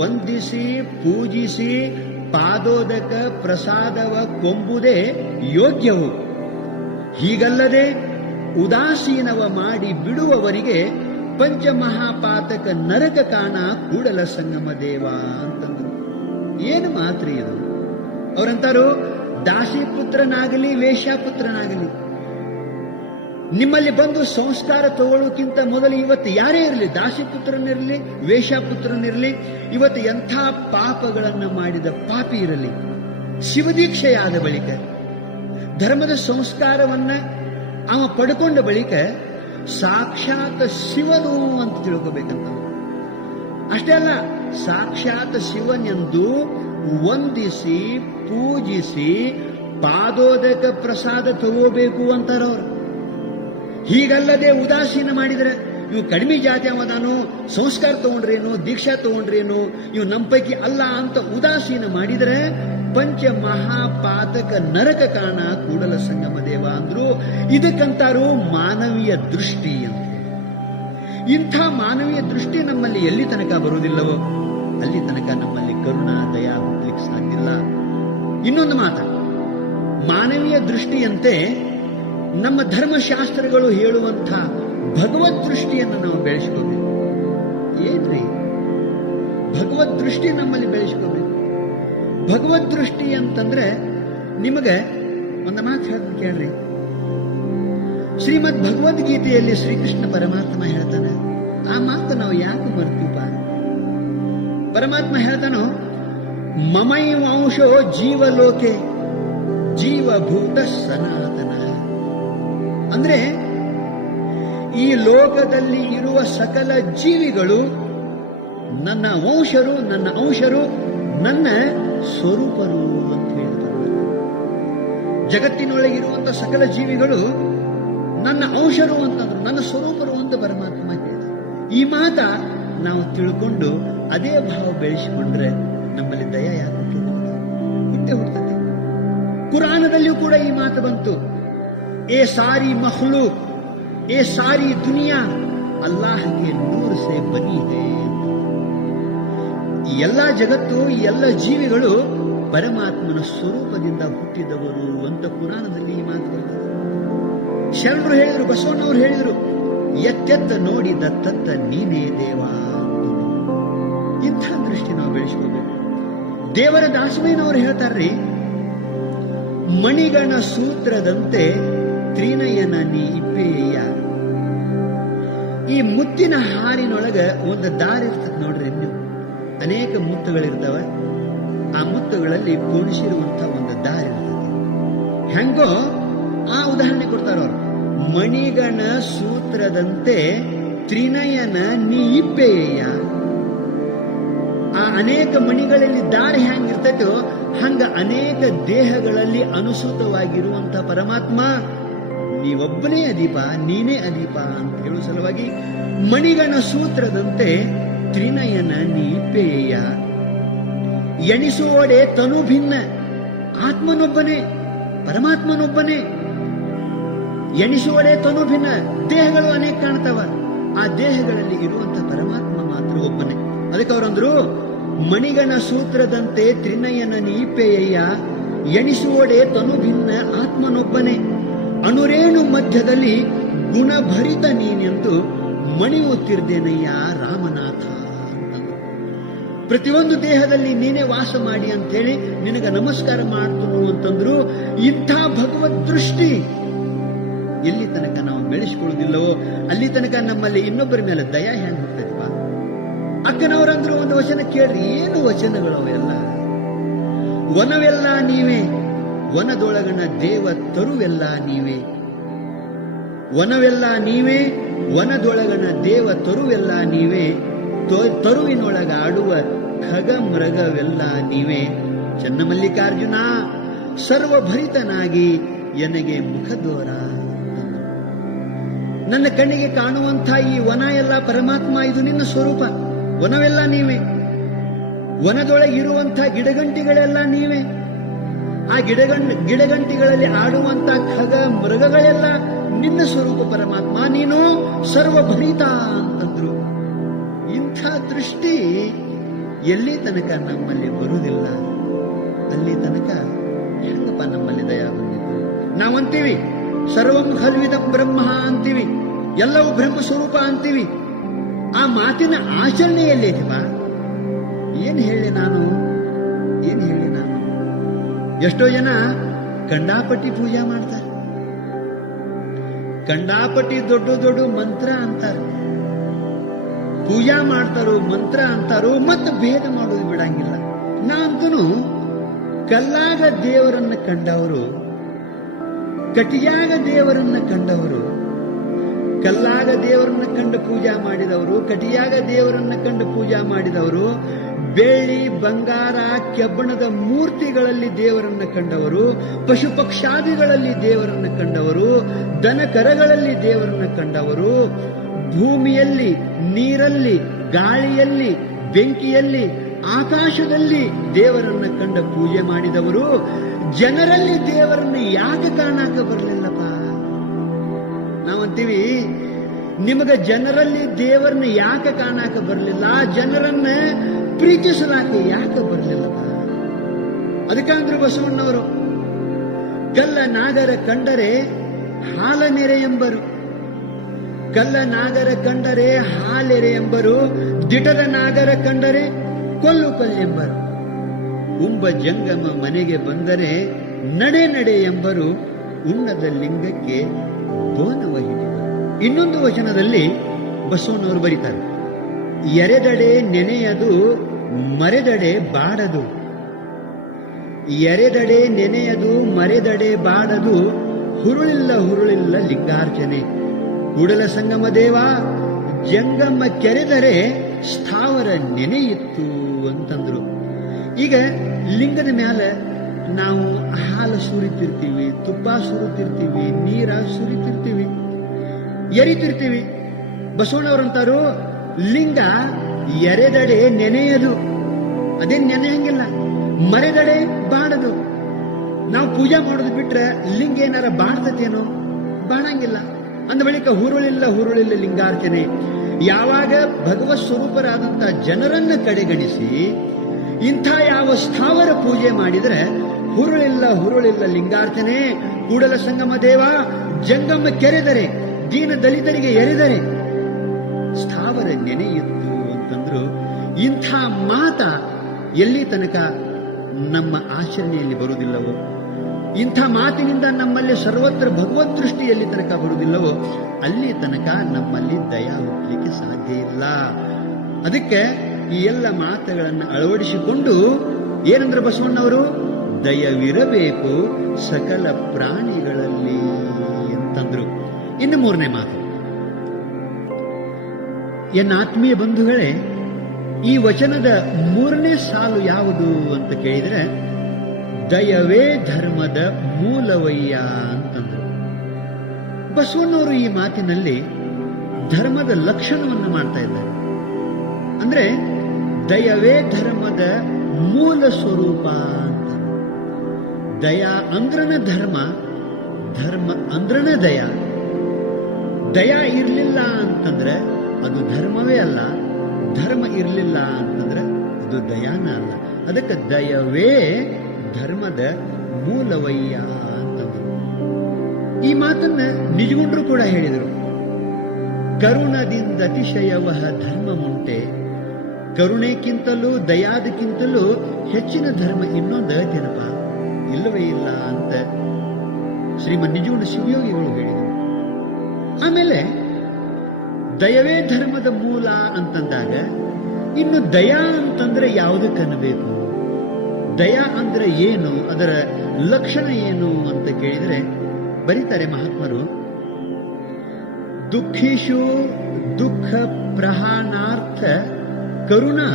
ವಂದಿಸಿ ಪೂಜಿಸಿ ಪಾದೋದಕ ಪ್ರಸಾದವ ಕೊಂಬುದೇ ಯೋಗ್ಯವು. ಹೀಗಲ್ಲದೆ ಉದಾಸೀನವ ಮಾಡಿ ಬಿಡುವವರಿಗೆ ಪಂಚಮಹಾಪಾತಕ ನರಕ ಕಾಣ ಕೂಡಲ ಸಂಗಮ ದೇವ ಅಂತಂದ್ರು. ಏನು ಮಾತ್ರ ಇದು? ಅವರಂತಾರು, ದಾಸಿ ಪುತ್ರನಾಗಲಿ ವೇಶ್ಯಾಪುತ್ರನಾಗಲಿ ನಿಮ್ಮಲ್ಲಿ ಬಂದು ಸಂಸ್ಕಾರ ತಗೊಳ್ಳೋಕ್ಕಿಂತ ಮೊದಲು ಇವತ್ತು ಯಾರೇ ಇರಲಿ, ದಾಸಿ ಪುತ್ರನಿರಲಿ ವೇಶ್ಯಾಪುತ್ರನಿರಲಿ, ಇವತ್ತು ಎಂಥ ಪಾಪಗಳನ್ನು ಮಾಡಿದ ಪಾಪಿ ಇರಲಿ, ಶಿವದೀಕ್ಷೆಯಾದ ಬಳಿಕ ಧರ್ಮದ ಸಂಸ್ಕಾರವನ್ನ ಅವ ಪಡ್ಕೊಂಡ ಬಳಿಕ ಸಾಕ್ಷಾತ್ ಶಿವನು ಅಂತ ತಿಳ್ಕೋಬೇಕಂತ. ಅಷ್ಟೇ ಅಲ್ಲ, ಸಾಕ್ಷಾತ್ ಶಿವನೆಂದು ವಂದಿಸಿ ಪೂಜಿಸಿ ಪಾದೋದಕ ಪ್ರಸಾದ ತಗೋಬೇಕು ಅಂತಾರವ್ರು. ಹೀಗಲ್ಲದೆ ಉದಾಸೀನ ಮಾಡಿದ್ರೆ, ಇವು ಕಡಿಮೆ ಜಾತಿ ಅವದಾನು, ಸಂಸ್ಕಾರ ತಗೊಂಡ್ರೇನು, ದೀಕ್ಷಾ ತಗೊಂಡ್ರೇನು, ಇವು ನಮ್ಮ ಪೈಕಿ ಅಲ್ಲ ಅಂತ ಉದಾಸೀನ ಮಾಡಿದ್ರೆ ಪಂಚ ಮಹಾಪಾತಕ ನರಕ ಕಾಣ ಕೂಡಲ ಸಂಗಮ ದೇವ ಅಂದ್ರು. ಇದಕ್ಕಂತಾರು ಮಾನವೀಯ ದೃಷ್ಟಿ ಅಂತ. ಇಂಥ ಮಾನವೀಯ ದೃಷ್ಟಿ ನಮ್ಮಲ್ಲಿ ಎಲ್ಲಿ ತನಕ ಬರುವುದಿಲ್ಲವೋ ಅಲ್ಲಿ ತನಕ ನಮ್ಮಲ್ಲಿ ಕರುಣಾ ದಯಾ ಹುಟ್ಟಲಿಕ್ಕೆ ಸಾಧ್ಯ ಇಲ್ಲ. ಇನ್ನೊಂದು ಮಾತ, ಮಾನವೀಯ ದೃಷ್ಟಿಯಂತೆ ನಮ್ಮ ಧರ್ಮಶಾಸ್ತ್ರಗಳು ಹೇಳುವಂಥ ಭಗವದ್ ದೃಷ್ಟಿಯನ್ನು ನಾವು ಬೆಳೆಸ್ಕೋಬೇಕು. ಏನ್ರಿ ಭಗವದ್ ದೃಷ್ಟಿ ನಮ್ಮಲ್ಲಿ ಬೆಳೆಸ್ಕೋಬೇಕು. ಭಗವದ್ ದೃಷ್ಟಿ ಅಂತಂದ್ರೆ ನಿಮಗೆ ಒಂದು ಮಾತು ಹೇಳ್ತೀನಿ ಕೇಳ್ರಿ. ಶ್ರೀಮದ್ ಭಗವದ್ಗೀತೆಯಲ್ಲಿ ಶ್ರೀಕೃಷ್ಣ ಪರಮಾತ್ಮ ಹೇಳ್ತಾನೆ, ಆ ಮಾತು ನಾವು ಯಾಕೆ ಮರ್ತೀಪ? ಪರಮಾತ್ಮ ಹೇಳ್ತಾನೋ, ಮಮೈವಾಂಶೋ ಜೀವಲೋಕೆ ಜೀವಭೂತ ಸನಾತನ. ಅಂದ್ರೆ ಈ ಲೋಕದಲ್ಲಿ ಇರುವ ಸಕಲ ಜೀವಿಗಳು ನನ್ನ ವಂಶರು, ನನ್ನ ಅಂಶರು, ನನ್ನ ಸ್ವರೂಪರು ಅಂತ ಹೇಳ್ತಾರೆ. ಜಗತ್ತಿನೊಳಗಿರುವಂತಹ ಸಕಲ ಜೀವಿಗಳು ನನ್ನ ಅಂಶರು ಅಂತಂದ್ರು, ನನ್ನ ಸ್ವರೂಪರು ಅಂತ ಪರಮಾತ್ಮ ಹೇಳಿದ. ಈ ಮಾತ ನಾವು ತಿಳ್ಕೊಂಡು ಅದೇ ಭಾವ ಬೆಳೆಸಿಕೊಂಡ್ರೆ ನಮ್ಮಲ್ಲಿ ದಯ ಯಾಕೆ ಹುಟ್ಟೆ ಹುಡ್ತದೆ. ಕುರಾನದಲ್ಲಿಯೂ ಕೂಡ ಈ ಮಾತು ಬಂತು, ಏ ಸಾರಿ ಮಖ್ಲೂಕ್, ಏ ಸಾರಿ ದುನಿಯಾ ಅಲ್ಲಾಹ್ಗೆ ನೂರ್ ಸೆ ಬನಿ ಹೇ. ಈ ಎಲ್ಲ ಜಗತ್ತು, ಈ ಎಲ್ಲ ಜೀವಿಗಳು ಪರಮಾತ್ಮನ ಸ್ವರೂಪದಿಂದ ಹುಟ್ಟಿದವರು ಅಂತ ಕುರಾನದಲ್ಲಿ ಈ ಮಾತು ಬರ್ತದೆ. ಶರಣರು ಹೇಳಿದ್ರು, ಬಸವಣ್ಣವರು ಹೇಳಿದ್ರು, ಎತ್ತೆತ್ತ ನೋಡಿದ ತತ್ತ ನೀನೇ ದೇವ. ಇಂಥ ದೃಷ್ಟಿ ನಾವು ಬೆಳೆಸ್ಕೋಬೇಕು. ದೇವರ ದಾಸವೇನವರು ಹೇಳ್ತಾರ್ರಿ, ಮಣಿಗಣ ಸೂತ್ರದಂತೆ ತ್ರಿನಯನ ನೀ ಇಪ್ಪೇಯ. ಈ ಮುತ್ತಿನ ಹಾರಿನೊಳಗ ಒಂದು ದಾರಿ ಇರ್ತದೆ ನೋಡ್ರಿ. ನೀವು ಅನೇಕ ಮುತ್ತುಗಳಿರ್ತಾವ, ಆ ಮುತ್ತುಗಳಲ್ಲಿ ಪೋಣಿಸಿರುವಂತ ಒಂದು ದಾರಿ ಇರ್ತದೆ. ಹೆಂಗೋ ಆ ಉದಾಹರಣೆ ಕೊಡ್ತಾರ ಅವರು. ಮಣಿಗಣ ಸೂತ್ರದಂತೆ ತ್ರಿನಯನ ನೀ ಇಪ್ಪೇಯ. ಆ ಅನೇಕ ಮಣಿಗಳಲ್ಲಿ ದಾರಿ ಹೆಂಗಿರ್ತೈತೋ ಹಂಗ ಅನೇಕ ದೇಹಗಳಲ್ಲಿ ಅನುಸೂತವಾಗಿರುವಂತ ಪರಮಾತ್ಮ ನೀವೊಬ್ಬನೇ ಅದೀಪ, ನೀನೇ ಅದೀಪ ಅಂತ ಹೇಳುವ ಸಲುವಾಗಿ ಮಣಿಗಣ ಸೂತ್ರದಂತೆ ತ್ರಿನಯನ ನೀಪೇಯ. ಎಣಿಸುವಡೆ ತನು ಭಿನ್ನ, ಆತ್ಮನೊಬ್ಬನೇ, ಪರಮಾತ್ಮನೊಬ್ಬನೇ. ಎಣಿಸುವಡೆ ತನು ಭಿನ್ನ, ದೇಹಗಳು ಅನೇಕ ಕಾಣ್ತಾವ, ಆ ದೇಹಗಳಲ್ಲಿ ಇರುವಂತ ಪರಮಾತ್ಮ ಮಾತ್ರ ಒಬ್ಬನೇ. ಅದಕ್ಕೆ ಅವರಂದ್ರು, ಮಣಿಗಣ ಸೂತ್ರದಂತೆ ತ್ರಿನಯನ ನೀಪೇಯ ಎಣಿಸುವಡೆ ತನು ಭಿನ್ನ ಆತ್ಮನೊಬ್ಬನೇ, ಅನುರೇಣು ಮಧ್ಯದಲ್ಲಿ ಗುಣಭರಿತ ನೀನೆಂದು ಮಣಿಯುತ್ತಿರ್ದೇನಯ್ಯ ರಾಮನಾಥ ಅಂತಂದ್ರು. ಪ್ರತಿಯೊಂದು ದೇಹದಲ್ಲಿ ನೀನೇ ವಾಸ ಮಾಡಿ ಅಂತೇಳಿ ನಿನಗ ನಮಸ್ಕಾರ ಮಾಡ್ತನು ಅಂತಂದ್ರು. ಇಂಥ ಭಗವದ್ ದೃಷ್ಟಿ ಎಲ್ಲಿ ತನಕ ನಾವು ಬೆಳೆಸ್ಕೊಳ್ಳುವುದಿಲ್ಲವೋ ಅಲ್ಲಿ ತನಕ ನಮ್ಮಲ್ಲಿ ಇನ್ನೊಬ್ಬರ ಮೇಲೆ ದಯ ಹೆಂಗ್ ಹೋಗ್ತೈತಿವ? ಅಕ್ಕನವರಂದ್ರು ಒಂದು ವಚನ ಕೇಳ್ರಿ, ಏನು ವಚನಗಳು ಅವೆಲ್ಲ? ವನವೆಲ್ಲ ನೀವೇ, ವನದೊಳಗಣ ದೇವ ತರುವೆಲ್ಲ ನೀವೇ. ವನವೆಲ್ಲ ನೀವೇ, ವನದೊಳಗಣ ದೇವ ತರುವೆಲ್ಲ ನೀವೇ. ತರುವಿನೊಳಗ ಆಡುವ ಖಗ ಮೃಗವೆಲ್ಲ ನೀವೇ. ಚನ್ನಮಲ್ಲಿಕಾರ್ಜುನ ಸರ್ವಭರಿತನಾಗಿ ಎನಗೆ ಮುಖದೋರ. ನನ್ನ ಕಣ್ಣಿಗೆ ಕಾಣುವಂಥ ಈ ವನ ಎಲ್ಲ ಪರಮಾತ್ಮ, ಇದು ನಿನ್ನ ಸ್ವರೂಪ. ವನವೆಲ್ಲ ನೀವೇ, ವನದೊಳಗಿರುವಂಥ ಗಿಡಗಂಟಿಗಳೆಲ್ಲ ನೀವೇ. ಆ ಗಿಡಗಂಟಿಗಳಲ್ಲಿ ಆಡುವಂಥ ಖಗ ಮೃಗಗಳೆಲ್ಲ ನಿನ್ನ ಸ್ವರೂಪ ಪರಮಾತ್ಮ. ನೀನು ಸರ್ವಭರಿತ ಅಂತಂದ್ರು. ಇಂಥ ದೃಷ್ಟಿ ಎಲ್ಲಿ ತನಕ ನಮ್ಮಲ್ಲಿ ಬರುವುದಿಲ್ಲ ಅಲ್ಲಿ ತನಕ ಹೆಂಗಪ್ಪ ನಮ್ಮಲ್ಲಿ ದಯ ಬಂದಿತ್ತು? ನಾವಂತೀವಿ ಸರ್ವಂ ಖಲ್ವಿದಂ ಬ್ರಹ್ಮ ಅಂತೀವಿ, ಎಲ್ಲವೂ ಬ್ರಹ್ಮ ಸ್ವರೂಪ ಅಂತೀವಿ. ಆ ಮಾತಿನ ಆಚರಣೆಯಲ್ಲಿ ಐತಿವ? ಏನ್ ಹೇಳಿ ನಾನು? ಎಷ್ಟೋ ಜನ ಕಂಡಾಪಟ್ಟಿ ಪೂಜಾ ಮಾಡ್ತಾರೆ, ಕಂಡಾಪಟ್ಟಿ ದೊಡ್ಡ ದೊಡ್ಡ ಮಂತ್ರ ಅಂತಾರೆ, ಪೂಜಾ ಮಾಡ್ತಾರೋ ಮಂತ್ರ ಅಂತಾರೋ, ಮತ್ತೆ ಭೇದ ಮಾಡೋದು ಬಿಡಂಗಿಲ್ಲ. ನಾನಂತೂ ಕಲ್ಲಾಗ ದೇವರನ್ನ ಕಂಡವರು, ಕಟಿಯಾಗ ದೇವರನ್ನ ಕಂಡವರು, ಕಲ್ಲಾಗ ದೇವರನ್ನ ಕಂಡು ಪೂಜಾ ಮಾಡಿದವರು, ಕಟಿಯಾಗ ದೇವರನ್ನ ಕಂಡು ಪೂಜಾ ಮಾಡಿದವರು, ಬೆಳ್ಳಿ ಬಂಗಾರ ಕೆಬ್ಬಣದ ಮೂರ್ತಿಗಳಲ್ಲಿ ದೇವರನ್ನ ಕಂಡವರು, ಪಶು ಪಕ್ಷಾದಿಗಳಲ್ಲಿ ದೇವರನ್ನ ಕಂಡವರು, ದನ ಕರಗಳಲ್ಲಿ ದೇವರನ್ನ ಕಂಡವರು, ಭೂಮಿಯಲ್ಲಿ, ನೀರಲ್ಲಿ, ಗಾಳಿಯಲ್ಲಿ, ಬೆಂಕಿಯಲ್ಲಿ, ಆಕಾಶದಲ್ಲಿ ದೇವರನ್ನ ಕಂಡ ಪೂಜೆ ಮಾಡಿದವರು. ಜನರಲ್ಲಿ ದೇವರನ್ನು ಯಾಕೆ ಕಾಣಾಕ ಬರಲಿಲ್ಲಪ್ಪ? ನಾವಂತೀವಿ ನಿಮಗ ಜನರಲ್ಲಿ ದೇವರನ್ನ ಯಾಕೆ ಕಾಣಾಕ ಬರಲಿಲ್ಲ? ಜನರನ್ನ ಪ್ರೀತಿಸಲಾಕ ಯಾಕೆ ಬರಲಿಲ್ಲಪ್ಪ? ಅದಕ್ಕಂದ್ರು ಬಸವಣ್ಣವರು ಕಲ್ಲ ನಾಗರ ಕಂಡರೆ ಹಾಲನೆರೆ ಎಂಬರು, ಕಲ್ಲ ನಾಗರ ಕಂಡರೆ ಹಾಲೆರೆ ಎಂಬರು, ದಿಟದ ನಾಗರ ಕಂಡರೆ ಕೊಲ್ಲು ಎಂಬರು, ಉಂಬ ಜಂಗಮ ಮನೆಗೆ ಬಂದರೆ ನಡೆ ನಡೆ ಎಂಬರು, ಉಣ್ಣದ ಲಿಂಗಕ್ಕೆ ಬೋನವ ಹಿಡಿದರು. ಇನ್ನೊಂದು ವಚನದಲ್ಲಿ ಬಸವಣ್ಣವರು ಬರೀತಾರೆ, ಎರೆದಡೆ ನೆನೆಯದು ಮರೆದಡೆ ಬಾಡದು, ಎರೆದಡೆ ನೆನೆಯದು ಮರೆದಡೆ ಬಾಡದು, ಹುರುಳಿಲ್ಲ ಹುರುಳಿಲ್ಲ ಲಿಂಗಾರ್ಚನೆ. ಕೂಡಲ ಸಂಗಮ ದೇವ ಜಂಗಮ ಕೆರೆದರೆ ಸ್ಥಾವರ ನೆನೆಯಿತ್ತು ಅಂತಂದ್ರು. ಈಗ ಲಿಂಗದ ಮ್ಯಾಲ ನಾವು ಹಾಲು ಸುರಿತಿರ್ತೀವಿ, ತುಪ್ಪ ಸುರಿತಿರ್ತೀವಿ, ನೀರ ಸುರಿತಿರ್ತೀವಿ, ಎರಿತಿರ್ತೀವಿ. ಬಸವಣ್ಣವರಂತಾರು ಲಿಂಗ ಎರೆದಡೆ ನೆನೆಯದು, ಅದೇನ್ ನೆನೆಯಂಗಿಲ್ಲ, ಮರೆದಡೆ ಬಾಡದು. ನಾವು ಪೂಜೆ ಮಾಡೋದು ಬಿಟ್ರೆ ಲಿಂಗ ಏನಾರ ಬಾಡ್ತತೇನೋ? ಬಾಡಂಗಿಲ್ಲ. ಅಂದ ಬಳಿಕ ಹುರುಳಿಲ್ಲ ಹುರುಳಿಲ್ಲ ಲಿಂಗಾರ್ಚನೆ. ಯಾವಾಗ ಭಗವತ್ ಸ್ವರೂಪರಾದಂಥ ಜನರನ್ನ ಕಡೆಗಣಿಸಿ ಇಂಥ ಯಾವ ಸ್ಥಾವರ ಪೂಜೆ ಮಾಡಿದರೆ ಹುರುಳಿಲ್ಲ ಹುರುಳಿಲ್ಲ ಲಿಂಗಾರ್ಚನೆ. ಕೂಡಲ ಸಂಗಮ ದೇವ ಜಂಗಮ ಕೆರೆದರೆ, ದೀನ ದಲಿತರಿಗೆ ಎರೆದರೆ ಸ್ಥಾವರ ನೆನೆಯಿತ್ತು ಅಂತಂದ್ರು. ಇಂಥ ಮಾತ ಎಲ್ಲಿ ತನಕ ನಮ್ಮ ಆಚರಣೆಯಲ್ಲಿ ಬರುವುದಿಲ್ಲವೋ, ಇಂಥ ಮಾತಿನಿಂದ ನಮ್ಮಲ್ಲಿ ಸರ್ವತ್ರ ಭಗವದ್ ದೃಷ್ಟಿ ಎಲ್ಲಿ ತನಕ ಬರುವುದಿಲ್ಲವೋ ಅಲ್ಲಿ ತನಕ ನಮ್ಮಲ್ಲಿ ದಯ ಹುಟ್ಟಲಿಕ್ಕೆ ಸಾಧ್ಯ ಇಲ್ಲ. ಅದಕ್ಕೆ ಈ ಎಲ್ಲ ಮಾತುಗಳನ್ನು ಅಳವಡಿಸಿಕೊಂಡು ಏನಂದ್ರೆ ಬಸವಣ್ಣವರು, ದಯವಿರಬೇಕು ಸಕಲ ಪ್ರಾಣಿಗಳಲ್ಲಿ ಅಂತಂದ್ರು. ಇನ್ನು ಮೂರನೇ ಮಾತು, ಎನ್ನ ಆತ್ಮೀಯ ಬಂಧುಗಳೇ, ಈ ವಚನದ ಮೂರನೇ ಸಾಲು ಯಾವುದು ಅಂತ ಕೇಳಿದ್ರೆ, ದಯವೇ ಧರ್ಮದ ಮೂಲವಯ್ಯ ಅಂತಂದ್ರು. ಬಸವಣ್ಣವರು ಈ ಮಾತಿನಲ್ಲಿ ಧರ್ಮದ ಲಕ್ಷಣವನ್ನು ಮಾಡ್ತಾ ಇದ್ದಾರೆ. ಅಂದ್ರೆ ದಯವೇ ಧರ್ಮದ ಮೂಲ ಸ್ವರೂಪ ಅಂತ. ದಯ ಅಂದ್ರನ ಧರ್ಮ, ಧರ್ಮ ಅಂದ್ರನ ದಯ. ದಯ ಇರಲಿಲ್ಲ ಅಂತಂದ್ರೆ ಅದು ಧರ್ಮವೇ ಅಲ್ಲ, ಧರ್ಮ ಇರಲಿಲ್ಲ ಅಂತಂದ್ರೆ ಅದು ದಯಾನ ಅಲ್ಲ. ಅದಕ್ಕೆ ದಯವೇ ಧರ್ಮದ ಮೂಲವಯ್ಯ ಅಂತಂದರು. ಈ ಮಾತನ್ನ ನಿಜಗುಂಡ್ರು ಕೂಡ ಹೇಳಿದರು. ಕರುಣದಿಂದ ಅತಿಶಯವ ಧರ್ಮವುಂಟೆ, ಕರುಣೆಕ್ಕಿಂತಲೂ ದಯಾದಕ್ಕಿಂತಲೂ ಹೆಚ್ಚಿನ ಧರ್ಮ ಇನ್ನೊಂದು ಅದೇನಪ್ಪ, ಇಲ್ಲವೇ ಇಲ್ಲ ಅಂತ ಶ್ರೀಮನ್ ನಿಜಗುಂಡ ಶಿವಯೋಗಿಗಳು ಹೇಳಿದರು. ಆಮೇಲೆ ದಯವೇ ಧರ್ಮದ ಮೂಲ ಅಂತಂದಾಗ ಇನ್ನು ದಯಾ ಅಂತಂದ್ರೆ ಯಾವುದಕ್ಕನ್ನಬೇಕು, ದಯಾ ಅಂದ್ರೆ ಏನು, ಅದರ ಲಕ್ಷಣ ಏನು ಅಂತ ಕೇಳಿದರೆ ಬರೀತಾರೆ ಮಹಾತ್ಮರು, ದುಃಖಿಷು ದುಃಖ ಪ್ರಹಾನಾರ್ಥ ಕರುಣಾ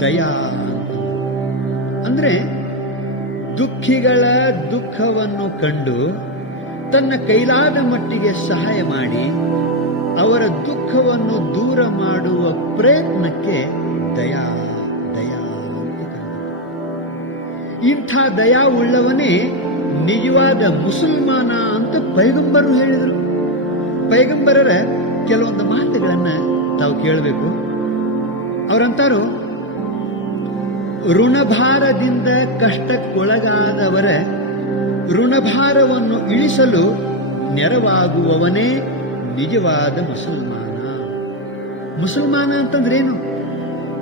ದಯಾ ಅಂದ್ರೆ ದುಃಖಿಗಳ ದುಃಖವನ್ನು ಕಂಡು ತನ್ನ ಕೈಲಾದ ಮಟ್ಟಿಗೆ ಸಹಾಯ ಮಾಡಿ ಅವರ ದುಃಖವನ್ನು ದೂರ ಮಾಡುವ ಪ್ರಯತ್ನಕ್ಕೆ ದಯಾ ದಯಾ ಅಂತ ಕರೆದರು. ಇಂಥ ದಯಾ ಉಳ್ಳವನೇ ನಿಜವಾದ ಮುಸಲ್ಮಾನ ಅಂತ ಪೈಗಂಬರು ಹೇಳಿದರು. ಪೈಗಂಬರರ ಕೆಲವೊಂದು ಮಾತುಗಳನ್ನ ತಾವು ಕೇಳಬೇಕು. ಅವರಂತಾರು, ಋಣಭಾರದಿಂದ ಕಷ್ಟಕ್ಕೊಳಗಾದವರ ಋಣಭಾರವನ್ನು ಇಳಿಸಲು ನೆರವಾಗುವವನೇ ನಿಜವಾದ ಮುಸಲ್ಮಾನ. ಮುಸಲ್ಮಾನ ಅಂತಂದ್ರೇನು?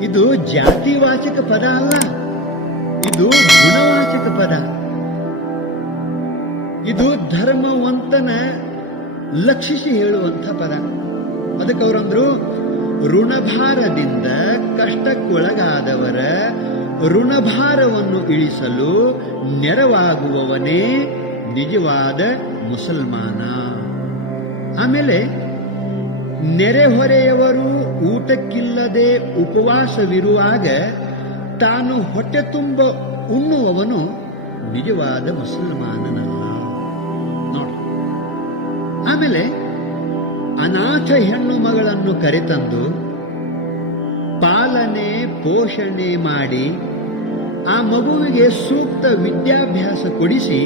ಇದು ಜಾತಿವಾಚಕ ಪದ ಅಲ್ಲ, ಇದು ಗುಣವಾಚಕ ಪದ. ಇದು ಧರ್ಮವಂತನ ಲಕ್ಷಿಸಿ ಹೇಳುವಂಥ ಪದ. ಅದಕ್ಕೆ ಅವರಂದ್ರು, ಋಣಭಾರದಿಂದ ಕಷ್ಟಕ್ಕೊಳಗಾದವರ ಋಣಭಾರವನ್ನು ಇಳಿಸಲು ನೆರವಾಗುವವನೇ ನಿಜವಾದ ಮುಸಲ್ಮಾನ. ಆಮೇಲೆ ನೆರೆಹೊರೆಯವರು ಊಟಕ್ಕಿಲ್ಲದೆ ಉಪವಾಸವಿರುವಾಗ ತಾನು ಹೊಟ್ಟೆ ತುಂಬ ಉಣ್ಣುವವನು ನಿಜವಾದ ಮುಸಲ್ಮಾನನಲ್ಲ ನೋಡಿ. ಆಮೇಲೆ ಅನಾಥ ಹೆಣ್ಣು ಮಗಳನ್ನು ಕರೆತಂದು ಪಾಲನೆ ಪೋಷಣೆ ಮಾಡಿ ಆ ಮಗುವಿಗೆ ಸೂಕ್ತ ವಿದ್ಯಾಭ್ಯಾಸ ಕೊಡಿಸಿ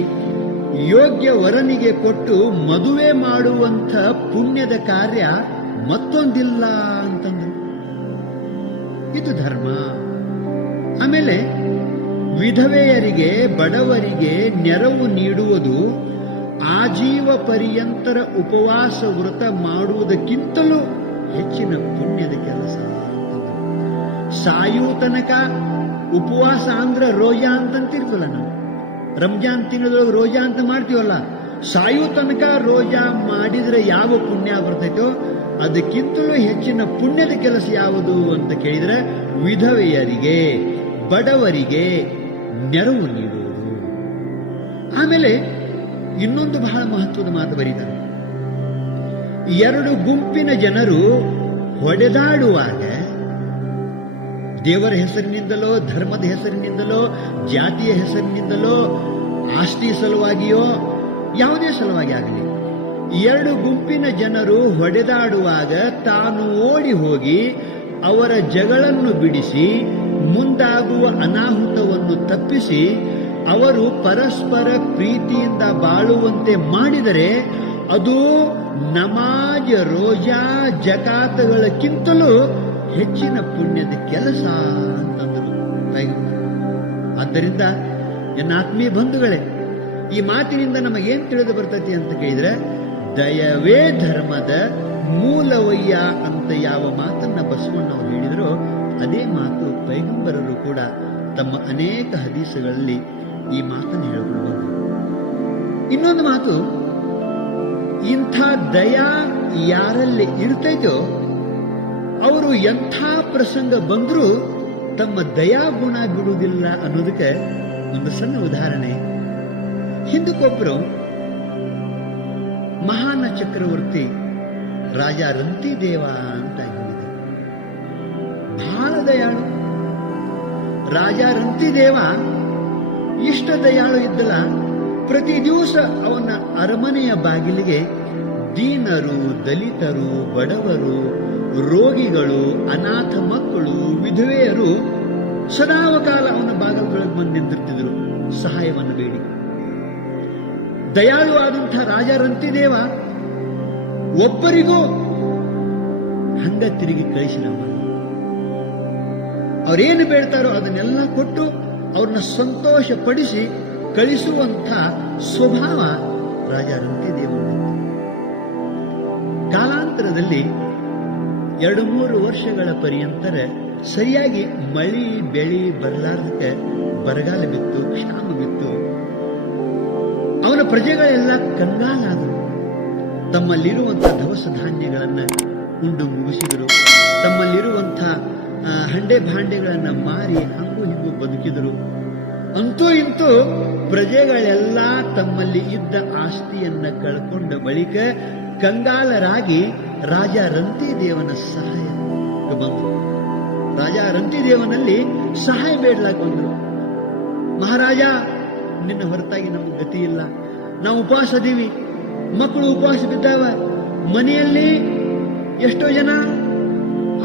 ಯೋಗ್ಯ ವರನಿಗೆ ಕೊಟ್ಟು ಮದುವೆ ಮಾಡುವಂಥ ಪುಣ್ಯದ ಕಾರ್ಯ ಮತ್ತೊಂದಿಲ್ಲ ಅಂತಂದ್ರು. ಇದು ಧರ್ಮ. ಆಮೇಲೆ ವಿಧವೆಯರಿಗೆ ಬಡವರಿಗೆ ನೆರವು ನೀಡುವುದು ಆಜೀವ ಪರ್ಯಂತರ ಉಪವಾಸ ವ್ರತ ಮಾಡುವುದಕ್ಕಿಂತಲೂ ಹೆಚ್ಚಿನ ಪುಣ್ಯದ ಕೆಲಸ. ಸಾಯು ತನಕ ಉಪವಾಸ ಅಂದ್ರೆ ರೋಜಾ ಅಂತಂತಿರ್ತಲ್ಲ, ನಾವು ರಂಜಾನ್ ತಿಂಗಳೊಳಗೆ ರೋಜಾ ಅಂತ ಮಾಡ್ತೀವಲ್ಲ, ಸಾಯು ತನಕ ರೋಜಾ ಮಾಡಿದ್ರೆ ಯಾವ ಪುಣ್ಯ ಬರ್ತೈತೋ ಅದಕ್ಕಿಂತಲೂ ಹೆಚ್ಚಿನ ಪುಣ್ಯದ ಕೆಲಸ ಯಾವುದು ಅಂತ ಕೇಳಿದ್ರೆ ವಿಧವೆಯರಿಗೆ ಬಡವರಿಗೆ ನೆರವು ನೀಡುವುದು. ಆಮೇಲೆ ಇನ್ನೊಂದು ಬಹಳ ಮಹತ್ವದ ಮಾತು ಬರೀತಾರೆ. ಎರಡು ಗುಂಪಿನ ಜನರು ಹೊಡೆದಾಡುವಾಗ ದೇವರ ಹೆಸರಿನಿಂದಲೋ ಧರ್ಮದ ಹೆಸರಿನಿಂದಲೋ ಜಾತಿಯ ಹೆಸರಿನಿಂದಲೋ ಆಸ್ತಿ ಸಲುವಾಗಿಯೋ ಯಾವುದೇ ಸಲುವಾಗಿ ಆಗಲಿ, ಎರಡು ಗುಂಪಿನ ಜನರು ಹೊಡೆದಾಡುವಾಗ ತಾನು ಓಡಿ ಹೋಗಿ ಅವರ ಜಗಳನ್ನು ಬಿಡಿಸಿ ಮುಂದಾಗುವ ಅನಾಹುತವನ್ನು ತಪ್ಪಿಸಿ ಅವರು ಪರಸ್ಪರ ಪ್ರೀತಿಯಿಂದ ಬಾಳುವಂತೆ ಮಾಡಿದರೆ ಅದು ನಮಾಜ್ ರೋಜಾ ಜಕಾತುಗಳಕ್ಕಿಂತಲೂ ಹೆಚ್ಚಿನ ಪುಣ್ಯದ ಕೆಲಸ ಅಂತಂದರು ಪೈಗಂಬರ್. ಆದ್ದರಿಂದ ಎನ್ನ ಆತ್ಮೀಯ ಬಂಧುಗಳೇ, ಈ ಮಾತಿನಿಂದ ನಮಗೇನು ತಿಳಿದು ಬರ್ತೈತಿ ಅಂತ ಕೇಳಿದ್ರೆ, ದಯವೇ ಧರ್ಮದ ಮೂಲವಯ್ಯ ಅಂತ ಯಾವ ಮಾತನ್ನ ಬಸವಣ್ಣವರು ಹೇಳಿದರೋ ಅದೇ ಮಾತು ಪೈಗಂಬರರು ಕೂಡ ತಮ್ಮ ಅನೇಕ ಹದೀಸುಗಳಲ್ಲಿ ಈ ಮಾತನ್ನು ಹೇಳಿಕೊಂಡು ಬಂದರು. ಇನ್ನೊಂದು ಮಾತು, ಇಂಥ ದಯಾ ಯಾರಲ್ಲಿ ಇರ್ತೈತೋ ಅವರು ಎಂಥ ಪ್ರಸಂಗ ಬಂದರೂ ತಮ್ಮ ದಯಾ ಗುಣ ಬಿಡುವುದಿಲ್ಲ ಅನ್ನೋದಕ್ಕೆ ಒಂದು ಸಣ್ಣ ಉದಾಹರಣೆ. ಹಿಂದಕ್ಕೊಬ್ಬರು ಮಹಾನ ಚಕ್ರವರ್ತಿ ರಾಜ ರಂತಿದೇವ ಅಂತ ಹೇಳಿದರು. ಬಹಳ ದಯಾಳು ರಾಜ ರಂತಿದೇವ. ಇಷ್ಟ ದಯಾಳು ಇದ್ದಲ್ಲ, ಪ್ರತಿ ದಿವಸ ಅವನ ಅರಮನೆಯ ಬಾಗಿಲಿಗೆ ದೀನರು, ದಲಿತರು, ಬಡವರು, ರೋಗಿಗಳು, ಅನಾಥ ಮಕ್ಕಳು, ವಿಧವೆಯರು ಸದಾವಕಾಲ ಅವನ ಬಾಗಿಲೊಳಗೆ ಬಂದು ನಿಂತಿರ್ತಿದ್ರು ಸಹಾಯವನ್ನು ಬೇಡಿ. ದಯಾಳು ಆದಂಥ ರಾಜ ರಂತಿದೇವ ಒಬ್ಬರಿಗೂ ಹಂಗ ತಿರುಗಿ ಕಳಿಸಿದವ. ಅವರೇನು ಬೇಡ್ತಾರೋ ಅದನ್ನೆಲ್ಲ ಕೊಟ್ಟು ಅವ್ರನ್ನ ಸಂತೋಷ ಪಡಿಸಿ ಕಳಿಸುವಂಥ ಸ್ವಭಾವ ರಾಜ ರಂತಿದೇವನಿತ್ತು. ಕಾಲಾಂತರದಲ್ಲಿ 2-3 ವರ್ಷಗಳ ಪರ್ಯಂತರ ಸರಿಯಾಗಿ ಮಳಿ ಬೆಳಿ ಬರಲಾರ್ದಕ್ಕೆ ಬರಗಾಲ ಬಿತ್ತು, ಕ್ಷಾಮ ಬಿತ್ತು. ಅವನ ಪ್ರಜೆಗಳೆಲ್ಲ ಕಂಗಾಲಾದರು. ತಮ್ಮಲ್ಲಿರುವಂಥ ದವಸ ಧಾನ್ಯಗಳನ್ನು ಉಂಡು ಮುಗಿಸಿದರು. ತಮ್ಮಲ್ಲಿರುವಂಥ ಹಂಡೆ ಭಾಂಡೆಗಳನ್ನು ಮಾರಿ ಹಂಗು ಹಿಂಗು ಬದುಕಿದರು. ಅಂತೂ ಇಂತೂ ಪ್ರಜೆಗಳೆಲ್ಲ ತಮ್ಮಲ್ಲಿ ಇದ್ದ ಆಸ್ತಿಯನ್ನ ಕಳ್ಕೊಂಡ ಬಳಿಕ ಕಂಗಾಲರಾಗಿ ರಾಜ ರಂತಿದೇವನ ಸಹಾಯಕ್ಕೆ ಬಂದರು. ರಾಜ ರಂತಿದೇವನಲ್ಲಿ ಸಹಾಯ ಬೇಡಲಾಗಿ ಬಂದರು. ಮಹಾರಾಜ, ನಿನ್ನ ಹೊರತಾಗಿ ನಮಗೆ ಗತಿ ಇಲ್ಲ, ನಾವು ಉಪವಾಸ ಅದೀವಿ, ಮಕ್ಕಳು ಉಪವಾಸ ಬಿದ್ದಾವ, ಮನೆಯಲ್ಲಿ ಎಷ್ಟೋ ಜನ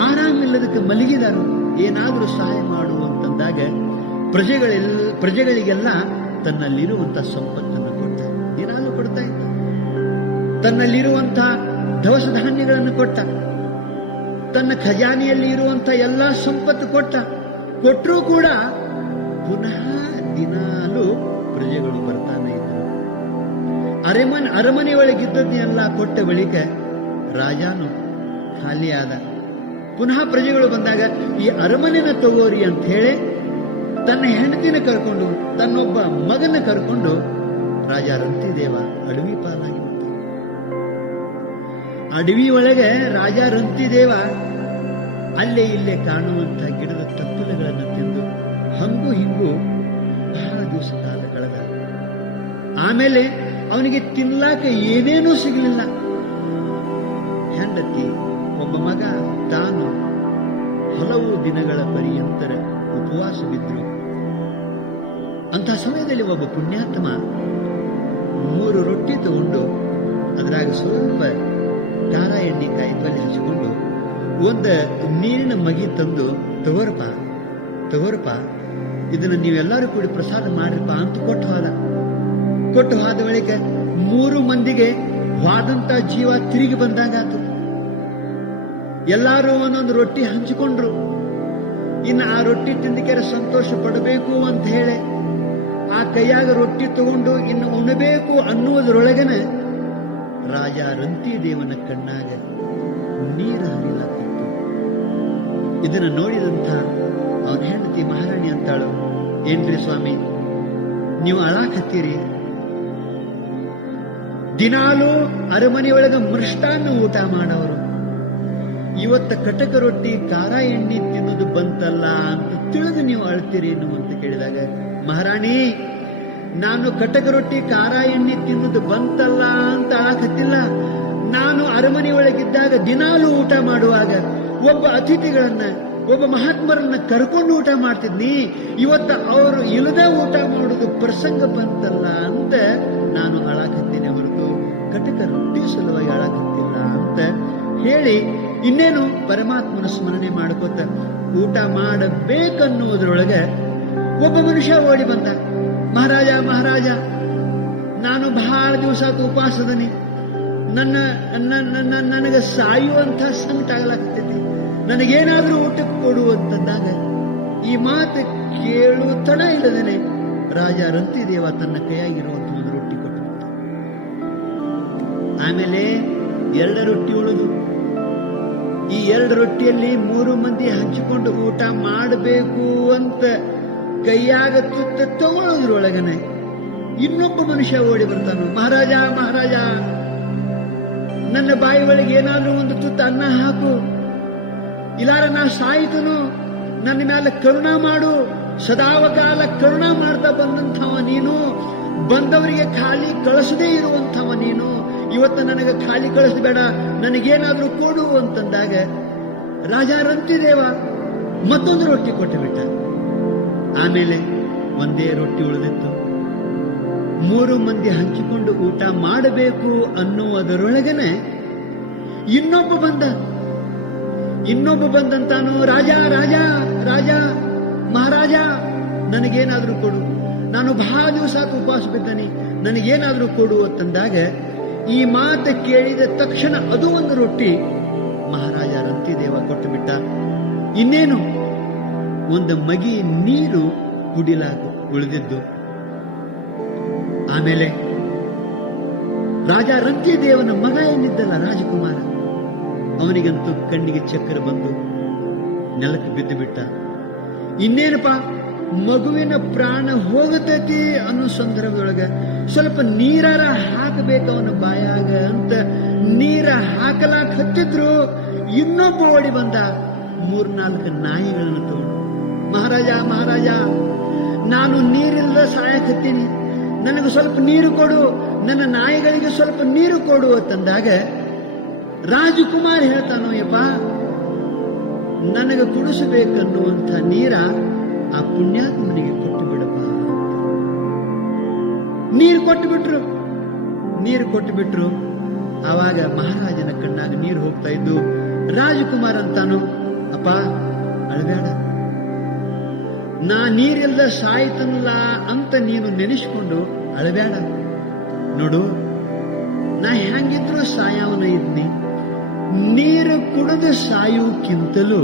ಆರಾಮಿಲ್ಲದಕ್ಕೆ ಮಲಗಿದಾರು, ಏನಾದರೂ ಸಹಾಯ ಮಾಡು ಅಂತಂದಾಗ ಪ್ರಜೆಗಳಿಗೆಲ್ಲ ತನ್ನಲ್ಲಿರುವಂಥ ಸಂಪತ್ತನ್ನು ಕೊಟ್ಟ, ದಿನಾಲೂ ಕೊಡ್ತಾ ಇದ್ದ. ತನ್ನಲ್ಲಿರುವಂಥ ದವಸ ಧಾನ್ಯಗಳನ್ನು ಕೊಟ್ಟ, ತನ್ನ ಖಜಾನೆಯಲ್ಲಿ ಇರುವಂಥ ಎಲ್ಲ ಸಂಪತ್ತು ಕೊಟ್ಟರೂ ಕೂಡ ಪುನಃ ದಿನಾಲೂ ಪ್ರಜೆಗಳು ಬರ್ತಾನೆ ಇದ್ದರು. ಅರಮನೆಯೊಳಗಿದ್ದದ್ದನ್ನೆಲ್ಲ ಕೊಟ್ಟ ಬಳಿಕ ರಾಜನು ಖಾಲಿಯಾದ. ಪುನಃ ಪ್ರಜೆಗಳು ಬಂದಾಗ ಈ ಅರಮನೆನ ತಗೋರಿ ಅಂತ ಹೇಳಿ ತನ್ನ ಹೆಂಡತಿನ ಕರ್ಕೊಂಡು, ತನ್ನೊಬ್ಬ ಮಗನ ಕರ್ಕೊಂಡು ರಾಜ ರಂತಿದೇವ ಅಡವಿ ಪಾಲಾಗಿ ಬಿಟ್ಟ. ಅಡವಿ ಒಳಗೆ ರಾಜ ರಂತಿದೇವ ಅಲ್ಲೇ ಇಲ್ಲೇ ಕಾಣುವಂಥ ಗಿಡದ ತಪ್ಪಲುಗಳನ್ನು ತಿಂದು ಹಂಗು ಹಿಂಗು ಬಹಳ ದಿವಸ ಕಾಲ ಕಳೆದ. ಆಮೇಲೆ ಅವನಿಗೆ ತಿನ್ಲಾಕ ಏನೇನೂ ಸಿಗಲಿಲ್ಲ. ಹೆಂಡತಿ, ಒಬ್ಬ ಮಗ, ತಾನು ಹಲವು ದಿನಗಳ ಪರ್ಯಂತರ ಉಪವಾಸ ಬಿದ್ದರು. ಅಂಥ ಸಮಯದಲ್ಲಿ ಒಬ್ಬ ಪುಣ್ಯಾತ್ಮ 3 ರೊಟ್ಟಿ ತಗೊಂಡು ಅದರಾಗ ಸ್ವಲ್ಪ ಖಾರ ಎಣ್ಣೆ ಕಾಯಿ ಪಲ್ಯ ಹಚ್ಚಿಕೊಂಡು ಒಂದು ನೀರಿನ ಮಗಿ ತಂದು, ತಗೋರಪ್ಪ ಇದನ್ನು ನೀವೆಲ್ಲರೂ ಕೂಡಿ ಪ್ರಸಾದ ಮಾಡ್ರಿಪ್ಪ ಅಂತ ಕೊಟ್ಟು ಹೋದ ಬಳಿಕ 3 ಮಂದಿಗೆ ಹೋದಂತ ಜೀವ ತಿರುಗಿ ಬಂದಾಗಾತು. ಎಲ್ಲರೂ ಒಂದೊಂದು ರೊಟ್ಟಿ ಹಂಚಿಕೊಂಡ್ರು. ಇನ್ನು ಆ ರೊಟ್ಟಿ ತಿಂದಕ್ಕೆ ಸಂತೋಷ ಪಡಬೇಕು ಅಂತ ಹೇಳಿ ಆ ಕೈಯಾಗ ರೊಟ್ಟಿ ತಗೊಂಡು ಇನ್ನು ಉಣಬೇಕು ಅನ್ನುವುದರೊಳಗನೆ ರಾಜ ರಂತಿದೇವನ ಕಣ್ಣಾಗ ನೀರು ಹರಿಲಾಗ್ತಿತ್ತು. ಇದನ್ನು ನೋಡಿದಂಥ ಅವನ ಹೆಂಡತಿ ಮಹಾರಾಣಿ ಅಂತಾಳು, ಏನ್ರಿ ಸ್ವಾಮಿ, ನೀವು ಅಳಾಕತ್ತೀರಿ? ದಿನಾಲೂ ಅರಮನೆಯೊಳಗ ಮೃಷ್ಟಾನ್ನ ಊಟ ಮಾಡೋರು, ಇವತ್ತ ಕಟಕ ರೊಟ್ಟಿ ಖಾರ ಎಣ್ಣೆ ತಿನ್ನೋದು ಬಂತಲ್ಲ ಅಂತ ತಿಳಿದು ನೀವು ಅಳ್ತೀರಿ ಅಂತ ಕೇಳಿದಾಗ, ಮಹಾರಾಣಿ, ನಾನು ಕಟಕ ರೊಟ್ಟಿ ಖಾರ ಎಣ್ಣೆ ತಿನ್ನೋದು ಬಂತಲ್ಲ ಅಂತ ಅಳಾಕತ್ತಿಲ್ಲ. ನಾನು ಅರಮನೆಯೊಳಗಿದ್ದಾಗ ದಿನಾಲೂ ಊಟ ಮಾಡುವಾಗ ಒಬ್ಬ ಅತಿಥಿಗಳನ್ನ, ಒಬ್ಬ ಮಹಾತ್ಮರನ್ನ ಕರ್ಕೊಂಡು ಊಟ ಮಾಡ್ತಿದ್ನಿ. ಇವತ್ತ ಅವರು ಇಲ್ಲದ ಊಟ ಮಾಡೋದು ಪ್ರಸಂಗ ಬಂತಲ್ಲ ಅಂತ ನಾನು ಅಳಾಕತ್ತೇನೆ ಹೊರತು ಕಟಕ ರೊಟ್ಟಿ ಸಲುವಾಗಿ ಅಳಾಕತ್ತಿಲ್ಲ ಅಂತ ಹೇಳಿ ಇನ್ನೇನು ಪರಮಾತ್ಮನ ಸ್ಮರಣೆ ಮಾಡ್ಕೋತ ಊಟ ಮಾಡಬೇಕನ್ನುವುದರೊಳಗೆ ಒಬ್ಬ ಮನುಷ್ಯ ಓಡಿ ಬಂದ. ಮಹಾರಾಜ, ನಾನು ಬಹಳ ದಿವಸ ಉಪವಾಸದನಿ, ನನಗೆ ಸಾಯುವಂಥ ಸಂಕಟ ಆಗ್ಲಾಗ್ತೈತಿ, ನನಗೇನಾದ್ರೂ ಊಟಕ್ಕೆ ಕೊಡು ಅಂತಂದಾಗ ಈ ಮಾತು ಕೇಳು ತಡ ಇಲ್ಲದೇನೆ ರಾಜ ರಂತಿದೇವ ತನ್ನ ಕೈಯಾಗಿರುವಂಥ ಒಂದು ರೊಟ್ಟಿ ಕೊಟ್ಟು ಬಿಟ್ಟ. ಆಮೇಲೆ 2 ರೊಟ್ಟಿ ಉಳಿದು. ಈ 2 ರೊಟ್ಟಿಯಲ್ಲಿ 3 ಮಂದಿ ಹಂಚಿಕೊಂಡು ಊಟ ಮಾಡಬೇಕು ಅಂತ ಕೈಯಾಗ ತುತ್ತ ತಗೊಳ್ಳೋದ್ರೊಳಗನೆ ಇನ್ನೊಬ್ಬ ಮನುಷ್ಯ ಓಡಿ ಬರ್ತಾನು. ಮಹಾರಾಜ, ನನ್ನ ಬಾಯಿ ಒಳಗೆ ಏನಾದ್ರೂ ಒಂದು ತುತ್ತ ಅನ್ನ ಹಾಕು, ಇಲ್ಲಾರ ನಾ ಸಾಯಿತನು, ನನ್ನ ಮೇಲೆ ಕರುಣಾ ಮಾಡು. ಸದಾವಕಾಲ ಕರುಣಾ ಮಾಡ್ತಾ ಬಂದಂಥವ ನೀನು, ಬಂದವರಿಗೆ ಖಾಲಿ ಕಳಿಸದೇ ಇರುವಂಥವ ನೀನು, ಇವತ್ತು ನನಗೆ ಖಾಲಿ ಕಳಿಸಬೇಡ, ನನಗೇನಾದ್ರೂ ಕೊಡು ಅಂತಂದಾಗ ರಾಜ ರಂತಿದೇವ ಮತ್ತೊಂದು ರೊಟ್ಟಿ ಕೊಟ್ಟು ಬಿಟ್ಟ. ಆಮೇಲೆ ಒಂದೇ ರೊಟ್ಟಿ ಉಳಿದಿತ್ತು. 3 ಮಂದಿ ಹಂಚಿಕೊಂಡು ಊಟ ಮಾಡಬೇಕು ಅನ್ನುವುದರೊಳಗನೆ ಇನ್ನೊಬ್ಬ ಬಂದಂತಾನು, ರಾಜ, ಮಹಾರಾಜ, ನನಗೇನಾದ್ರೂ ಕೊಡು, ನಾನು ಬಹಳ ದಿವಸ ಉಪವಾಸ ಬಿದ್ದಾನೆ, ನನಗೇನಾದ್ರೂ ಕೊಡು ಅಂತಂದಾಗ ಈ ಮಾತು ಕೇಳಿದ ತಕ್ಷಣ ಅದು ಒಂದು ರೊಟ್ಟಿ ಮಹಾರಾಜ ರಂತಿದೇವ ಕೊಟ್ಟು ಬಿಟ್ಟ. ಇನ್ನೇನು ಒಂದು ಮಗಿ ನೀರು ಕುಡಿಲಾಗ ಉಳಿದಿದ್ದು. ಆಮೇಲೆ ರಾಜ ರಂತಿದೇವನ ಮಗ ಏನಿದ್ದಲ್ಲ ರಾಜಕುಮಾರ, ಅವನಿಗಂತೂ ಕಣ್ಣಿಗೆ ಚಕ್ರ ಬಂದು ನೆಲಕ್ಕೆ ಬಿದ್ದು ಬಿಟ್ಟ. ಇನ್ನೇನಪ್ಪ, ಮಗುವಿನ ಪ್ರಾಣ ಹೋಗತೈತಿ ಅನ್ನೋ ಸಂದರ್ಭದೊಳಗ ಸ್ವಲ್ಪ ನೀರಾರ ಹಾಕಬೇಕು ಅವನ ಬಾಯಾಗ ಅಂತ ನೀರ ಹಾಕಲಾಕ ಹತ್ತಿದ್ರು, ಇನ್ನೊಬ್ಬ ಓಡಿ ಬಂದ 3-4 ನಾಯಿಗಳನ್ನು ತಗೊಂಡು, ಮಹಾರಾಜ ಮಹಾರಾಜ, ನಾನು ನೀರಿಲ್ಲದ ಸಾಯಕತ್ತೀನಿ, ನನಗೆ ಸ್ವಲ್ಪ ನೀರು ಕೊಡು, ನನ್ನ ನಾಯಿಗಳಿಗೆ ಸ್ವಲ್ಪ ನೀರು ಕೊಡು ಅಂತಂದಾಗ ರಾಜಕುಮಾರ್ ಹೇಳ್ತಾನೋ, ಯಪ್ಪ ನನಗೆ ಕುಡಿಸಬೇಕನ್ನುವಂಥ ನೀರ ಆ ಪುಣ್ಯಾತ್ಮನಿಗೆ ಕೊಟ್ಟು ಬಿಡಪ್ಪ. ನೀರು ಕೊಟ್ಟು ಬಿಟ್ರು. ಆವಾಗ ಮಹಾರಾಜನ ಕಣ್ಣಾಗ ನೀರು ಹೋಗ್ತಾ ಇದ್ದು. ರಾಜಕುಮಾರ್ ಅಂತಾನು, ಅಪ್ಪ ಅಳಬೇಡ, ನಾ ನೀರಿಲ್ದ ಸಾಯ್ತನಲ್ಲ ಅಂತ ನೀನು ನೆನೆಸ್ಕೊಂಡು ಅಳಬೇಡ. ನೋಡು, ನಾ ಹೆಂಗಿದ್ರು ಸಾಯವನ ಇದ್ನಿ, ನೀರು ಕುಡಿದು ಸಾಯುವುಕ್ಕಿಂತಲೂ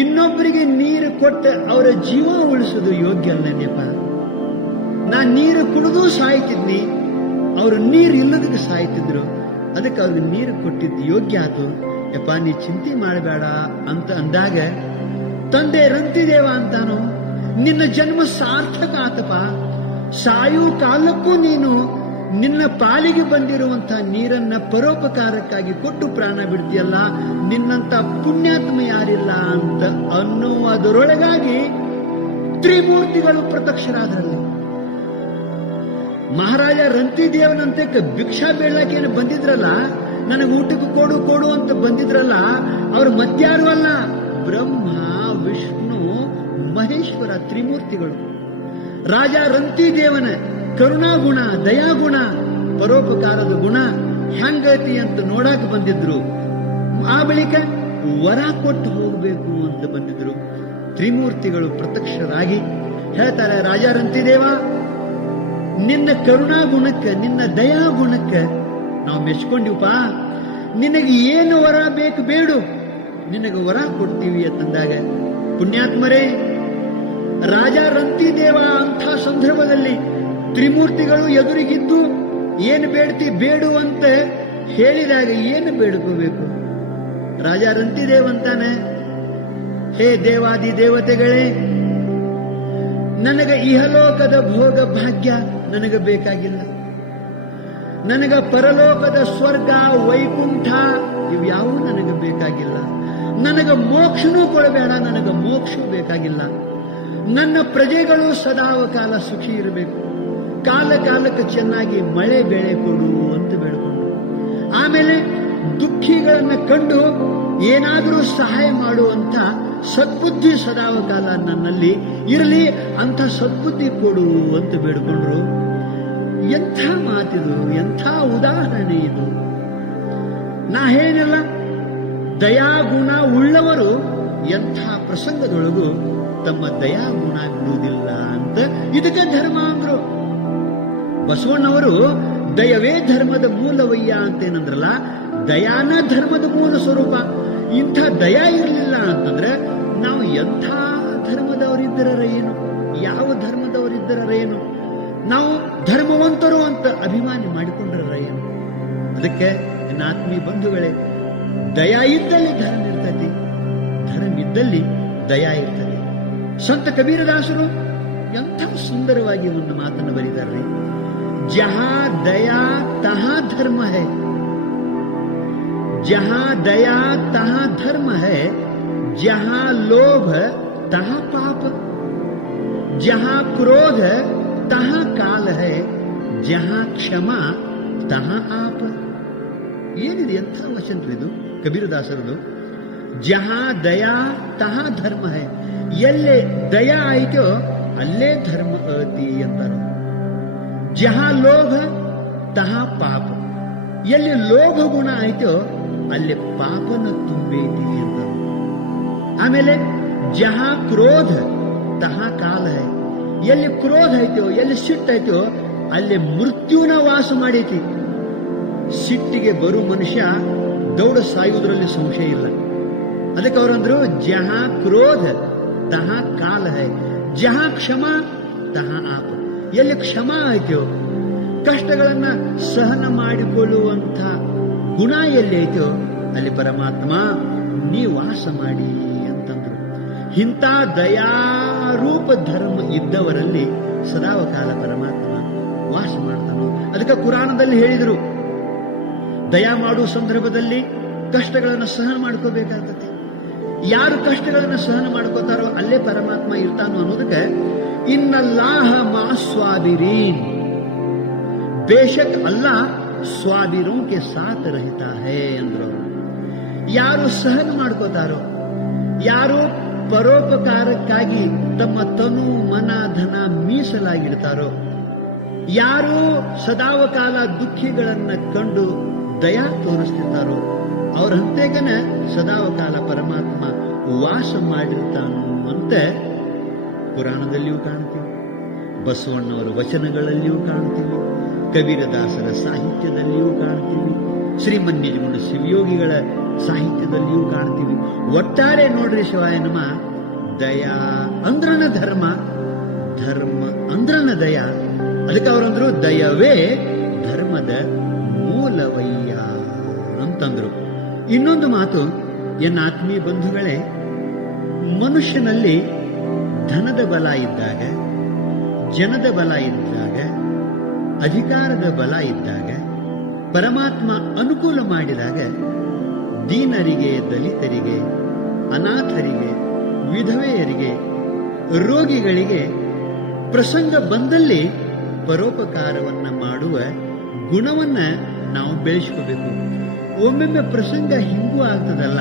ಇನ್ನೊಬ್ಬರಿಗೆ ನೀರು ಕೊಟ್ಟು ಅವರ ಜೀವ ಉಳಿಸೋದು ಯೋಗ್ಯ ಅಲ್ಲನೇಪ್ಪ. ನಾ ನೀರು ಕುಡಿದು ಸಾಯ್ತಿದ್ನಿ, ಅವರು ನೀರು ಇಲ್ಲದಕ್ಕೆ ಸಾಯ್ತಿದ್ರು, ಅದಕ್ಕೆ ಅವ್ರಿಗೆ ನೀರು ಕೊಟ್ಟಿದ್ದು ಯೋಗ್ಯ ಆತು. ಯಪ್ಪ ನೀ ಚಿಂತೆ ಮಾಡಬೇಡ ಅಂತ ಅಂದಾಗ ತಂದೆ ರಂತಿದೇವ ಅಂತಾನು, ನಿನ್ನ ಜನ್ಮ ಸಾರ್ಥಕ ಆತಪ್ಪ. ಸಾಯು ಕಾಲಕ್ಕೂ ನೀನು ನಿನ್ನ ಪಾಲಿಗೆ ಬಂದಿರುವಂತಹ ನೀರನ್ನ ಪರೋಪಕಾರಕ್ಕಾಗಿ ಕೊಟ್ಟು ಪ್ರಾಣ ಬಿಡ್ತೀಯಲ್ಲ, ನಿನ್ನಂತ ಪುಣ್ಯಾತ್ಮ ಯಾರಿಲ್ಲ ಅಂತ ಅನ್ನುವುದರೊಳಗಾಗಿ ತ್ರಿಮೂರ್ತಿಗಳು ಪ್ರತ್ಯಕ್ಷರಾದ್ರಲ್ಲಿ. ಮಹಾರಾಜ ರಂತಿದೇವನಂತೆ ಭಿಕ್ಷಾ ಬೇಡಕ್ಕೇನು ಬಂದಿದ್ರಲ್ಲ, ನನಗೆ ಊಟಕ್ಕೆ ಕೊಡು ಕೊಡು ಅಂತ ಬಂದಿದ್ರಲ್ಲ, ಅವರು ಮತ್ಯಾರು ಅಲ್ಲ, ಬ್ರಹ್ಮ ವಿಷ್ಣು ಮಹೇಶ್ವರ ತ್ರಿಮೂರ್ತಿಗಳು. ರಾಜ ರಂತಿದೇವನ ಕರುಣಾಗುಣ, ದಯಾಗುಣ, ಪರೋಪಕಾರದ ಗುಣ ಹೆಂಗತಿ ಅಂತ ನೋಡಾಕ ಬಂದಿದ್ರು. ಆ ಬಳಿಕ ವರ ಕೊಟ್ಟು ಹೋಗಬೇಕು ಅಂತ ಬಂದಿದ್ರು. ತ್ರಿಮೂರ್ತಿಗಳು ಪ್ರತ್ಯಕ್ಷರಾಗಿ ಹೇಳ್ತಾರೆ, ರಾಜ ರಂತಿದೇವ, ನಿನ್ನ ಕರುಣಾಗುಣಕ್ಕೆ, ನಿನ್ನ ದಯಾಗುಣಕ್ಕೆ ನಾವು ಮೆಚ್ಕೊಂಡಿವಪ್ಪ. ನಿನಗೆ ಏನು ವರ ಬೇಕು ಬೇಡು, ನಿನಗೆ ವರ ಕೊಡ್ತೀವಿ ಅಂತಂದಾಗ, ಪುಣ್ಯಾತ್ಮರೇ, ರಾಜ ರಂತಿದೇವ ಅಂಥ ಸಂದರ್ಭದಲ್ಲಿ ತ್ರಿಮೂರ್ತಿಗಳು ಎದುರಿಗಿದ್ದು ಏನು ಬೇಡ್ತಿ ಬೇಡು ಅಂತ ಹೇಳಿದಾಗ ಏನು ಬೇಡ್ಕೋಬೇಕು? ರಾಜ ರಂತಿದೇವ ಅಂತಾನೆ, ಹೇ ದೇವಾದಿ ದೇವತೆಗಳೇ, ನನಗೆ ಇಹಲೋಕದ ಭೋಗ ಭಾಗ್ಯ ನನಗೆ ಬೇಕಾಗಿಲ್ಲ, ನನಗ ಪರಲೋಕದ ಸ್ವರ್ಗ ವೈಕುಂಠ ಇವ್ಯಾವೂ ನನಗೆ ಬೇಕಾಗಿಲ್ಲ, ನನಗೆ ಮೋಕ್ಷನೂ ಕೊಡಬೇಡ, ನನಗೆ ಮೋಕ್ಷ ಬೇಕಾಗಿಲ್ಲ. ನನ್ನ ಪ್ರಜೆಗಳು ಸದಾವಕಾಲ ಸುಖಿ ಇರಬೇಕು, ಕಾಲ ಕಾಲಕ್ಕೆ ಚೆನ್ನಾಗಿ ಮಳೆ ಬೆಳೆ ಕೊಡು ಅಂತ ಬೇಡ್ಕೊಂಡು, ಆಮೇಲೆ ದುಃಖಿಗಳನ್ನ ಕಂಡು ಏನಾದರೂ ಸಹಾಯ ಮಾಡುವಂತ ಸದ್ಬುದ್ಧಿ ಸದಾವಕಾಲ ನನ್ನಲ್ಲಿ ಇರಲಿ ಅಂತ ಸದ್ಬುದ್ಧಿ ಕೊಡು ಅಂತ ಬೇಡ್ಕೊಂಡ್ರು. ಎಂಥ ಮಾತಿದು, ಎಂಥ ಉದಾಹರಣೆ ಇದು. ನಾ ಹೇಳಿಲ್ಲ, ದಯಾಗುಣ ಉಳ್ಳವರು ಎಂಥ ಪ್ರಸಂಗದೊಳಗೂ ತಮ್ಮ ದಯಾಗುಣ ಬಿಡುವುದಿಲ್ಲ ಅಂತ ಇದಕ್ಕೆ ಧರ್ಮ ಅಂದ್ರು. ಬಸವಣ್ಣವರು ದಯವೇ ಧರ್ಮದ ಮೂಲವಯ್ಯ ಅಂತೇನಂದ್ರಲ್ಲ, ದಯಾನ ಧರ್ಮದ ಮೂಲ ಸ್ವರೂಪ. ಇಂಥ ದಯಾ ಇರಲಿಲ್ಲ ಅಂತಂದ್ರೆ ನಾವು ಎಂಥ ಧರ್ಮದವರಿದ್ದರ ಏನು, ಯಾವ ಧರ್ಮದವರಿದ್ದರ ಏನು, ನಾವು ಧರ್ಮವಂತರು ಅಂತ ಅಭಿಮಾನಿ ಮಾಡಿಕೊಂಡ್ರ ಏನು? ಅದಕ್ಕೆ ನನ್ನ ಆತ್ಮೀಯ ಬಂಧುಗಳೇ, ದಯಾ ಇದ್ದಲ್ಲಿ ಧರ್ಮ ಇರ್ತದೆ, ಧರ್ಮ ಇದ್ದಲ್ಲಿ ದಯಾ ಇರ್ತದೆ. ಸಂತ ಕಬೀರದಾಸರು ಎಂಥ ಸುಂದರವಾಗಿ ಒಂದು ಮಾತನ್ನು ಬರೀತಾರೆ, ಜಹಾ ದಯಾ ತಹಾ ಧರ್ಮ ಹೈ, ಜಹಾ ದಯಾ ತಹಾ ಧರ್ಮ ಹೈ, ಜಹಾ ಲೋಭ ತಹಾ ಪಾಪ, ಜಹಾ ಕ್ರೋಧ ತಹಾ ಕಾಲ ಹೈ, ಜಹಾ ಕ್ಷಮಾ ತಹಾ ಆಪ. ಏನಿದೆ, ಎಂಥ ವಚನ ಇದು ಕಬೀರದಾಸರದು. ಜಹಾ ದಯಾ ತಹಾ ಧರ್ಮ ಹೈ, ಎಲ್ಲೇ ದಯಾ ಆಯ್ತೋ ಅಲ್ಲೇ ಧರ್ಮ ಅತಿ ಅಂತಾರ. ಜಹಾ ಲೋಭ ತಹಾ ಪಾಪ, ಎಲ್ಲಿ ಲೋಭ ಗುಣ ಆಯ್ತೋ ಅಲ್ಲಿ ಪಾಪನ ತುಂಬೈತಿ ಅಂತಾರ. ಆಮೇಲೆ ಜಹಾ ಕ್ರೋಧ ತಹಾ ಕಾಲ ಹೈ, ಎಲ್ಲಿ ಕ್ರೋಧ ಆಯ್ತೋ, ಎಲ್ಲಿ ಸಿಟ್ಟಾಯ್ತೋ ಅಲ್ಲಿ ಮೃತ್ಯುನ ವಾಸ ಮಾಡೈತಿ. ಸಿಟ್ಟಿಗೆ ಬರೋ ಮನುಷ್ಯ ದೌಡ ಸಾಯುವುದರಲ್ಲಿ ಸಂಶಯ ಇಲ್ಲ. ಅದಕ್ಕೆ ಅವರಂದ್ರು, ಜಹಾ ಕ್ರೋಧ ತಹಾ ಕಾಲ ಹೈ, ಜಹಾ ಕ್ಷಮಾ ತಹಾ ಆಪ. ಎಲ್ಲಿ ಕ್ಷಮಾ ಐತೋ, ಕಷ್ಟಗಳನ್ನ ಸಹನ ಮಾಡಿಕೊಳ್ಳುವಂಥ ಗುಣ ಎಲ್ಲಿ ಐತೋ ಅಲ್ಲಿ ಪರಮಾತ್ಮ ನೀ ವಾಸ ಮಾಡಿ ಅಂತಂದ್ರು. ಇಂಥ ದಯಾರೂಪ ಧರ್ಮ ಇದ್ದವರಲ್ಲಿ ಸದಾವಕಾಲ ಪರಮಾತ್ಮ ವಾಸ ಮಾಡ್ತಾನೋ. ಅದಕ್ಕೆ ಕುರಾನದಲ್ಲಿ ಹೇಳಿದರು, ದಯಾ ಮಾಡುವ ಸಂದರ್ಭದಲ್ಲಿ ಕಷ್ಟಗಳನ್ನು ಸಹನ ಮಾಡ್ಕೋಬೇಕಾಗ್ತದೆ. ಯಾರು ಕಷ್ಟಗಳನ್ನು ಸಹನ ಮಾಡ್ಕೋತಾರೋ ಅಲ್ಲೇ ಪರಮಾತ್ಮ ಇರ್ತಾನೋ ಅನ್ನೋದಕ್ಕೆ ಇನ್ನಲ್ಲಾಹ ಮಾ ಸ್ವಾಬಿರೀನ್, ಬೇಶಕ್ ಅಲ್ಲಾ ಸ್ವಾಬಿರೋं के साथ रहता है ಅಂದ್ರು. ಯಾರು ಸಹನ ಮಾಡ್ಕೋತಾರೋ, ಯಾರು ಪರೋಪಕಾರಕ್ಕಾಗಿ ತಮ್ಮ ತನು ಮನ ಧನ ಮೀಸಲಾಗಿಡ್ತಾರೋ, ಯಾರು ಸದಾವಕಾಲ ದುಃಖಿಗಳನ್ನ ಕಂಡು ದಯಾ ತೋರಿಸ್ತಿರ್ತಾರೋ ಅವರಂತೆಗನ ಸದಾವಕಾಲ ಪರಮಾತ್ಮ ವಾಸ ಮಾಡಿರ್ತಾನು ಅಂತ ಪುರಾಣದಲ್ಲಿಯೂ ಕಾಣ್ತೀವಿ, ಬಸವಣ್ಣವರ ವಚನಗಳಲ್ಲಿಯೂ ಕಾಣ್ತೀವಿ, ಕಬೀರದಾಸರ ಸಾಹಿತ್ಯದಲ್ಲಿಯೂ ಕಾಣ್ತೀವಿ, ಶ್ರೀಮನ್ಯಜುಗುಣ ಶಿವಯೋಗಿಗಳ ಸಾಹಿತ್ಯದಲ್ಲಿಯೂ ಕಾಣ್ತೀವಿ. ಒಟ್ಟಾರೆ ನೋಡ್ರಿ ಶಿವಾಯ ನಮ, ದಯಾ ಅಂದ್ರನ ಧರ್ಮ, ಧರ್ಮ ಅಂದ್ರನ ದಯ. ಅದಕ್ಕೆ ಅವರಂದ್ರು ದಯವೇ ಧರ್ಮದ ಮೂಲವಯ್ಯ ಅಂತಂದ್ರು. ಇನ್ನೊಂದು ಮಾತು, ಎನ್ನ ಆತ್ಮೀಯ ಬಂಧುಗಳೇ, ಮನುಷ್ಯನಲ್ಲಿ ಧನದ ಬಲ ಇದ್ದಾಗ, ಜನದ ಬಲ ಇದ್ದಾಗ, ಅಧಿಕಾರದ ಬಲ ಇದ್ದಾಗ, ಪರಮಾತ್ಮ ಅನುಕೂಲ ಮಾಡಿದಾಗ ದೀನರಿಗೆ, ದಲಿತರಿಗೆ, ಅನಾಥರಿಗೆ, ವಿಧವೆಯರಿಗೆ, ರೋಗಿಗಳಿಗೆ ಪ್ರಸಂಗ ಬಂದಲ್ಲಿ ಪರೋಪಕಾರವನ್ನ ಮಾಡುವ ಗುಣವನ್ನ ನಾವು ಬೆಳೆಸ್ಕೋಬೇಕು. ಒಮ್ಮೊಮ್ಮೆ ಪ್ರಸಂಗ ಹಿಂಗೂ ಆಗ್ತದಲ್ಲ.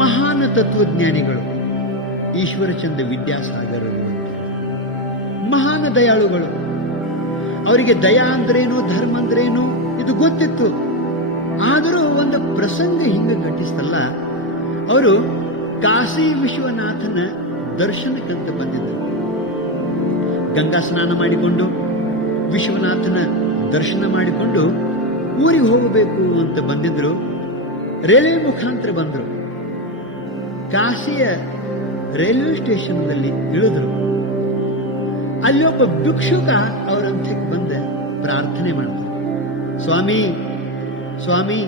ಮಹಾನ ತತ್ವಜ್ಞಾನಿಗಳು ಈಶ್ವರಚಂದ್ರ ವಿದ್ಯಾಸಾಗರರು ಅಂತ ಮಹಾನ ದಯಾಳುಗಳು. ಅವರಿಗೆ ದಯಾ ಅಂದ್ರೇನು, ಧರ್ಮ ಅಂದ್ರೇನು ಇದು ಗೊತ್ತಿತ್ತು. ಆದರೂ ಒಂದು ಪ್ರಸಂಗ ಹಿಂಗ ಘಟಿಸ್ತಲ್ಲ. ಅವರು ಕಾಶಿ ವಿಶ್ವನಾಥನ ದರ್ಶನಕ್ಕಂತ ಬಂದಿದ್ದರು. ಗಂಗಾ ಸ್ನಾನ ಮಾಡಿಕೊಂಡು ವಿಶ್ವನಾಥನ ದರ್ಶನ ಮಾಡಿಕೊಂಡು ಊರಿಗೆ ಹೋಗಬೇಕು ಅಂತ ಬಂದಿದ್ರು. ರೈಲ್ವೆ ಮುಖಾಂತರ ಬಂದರು. ಕಾಶಿಯ ರೈಲ್ವೆ ಸ್ಟೇಷನ್ನಲ್ಲಿ ಇಳಿದ್ರು. ಅಲ್ಲಿ ಒಬ್ಬ ಭಿಕ್ಷುಕ ಅವರಂತಕ್ಕೆ ಬಂದ ಪ್ರಾರ್ಥನೆ ಮಾಡ್ತಾರೆ, ಸ್ವಾಮಿ ಸ್ವಾಮಿ,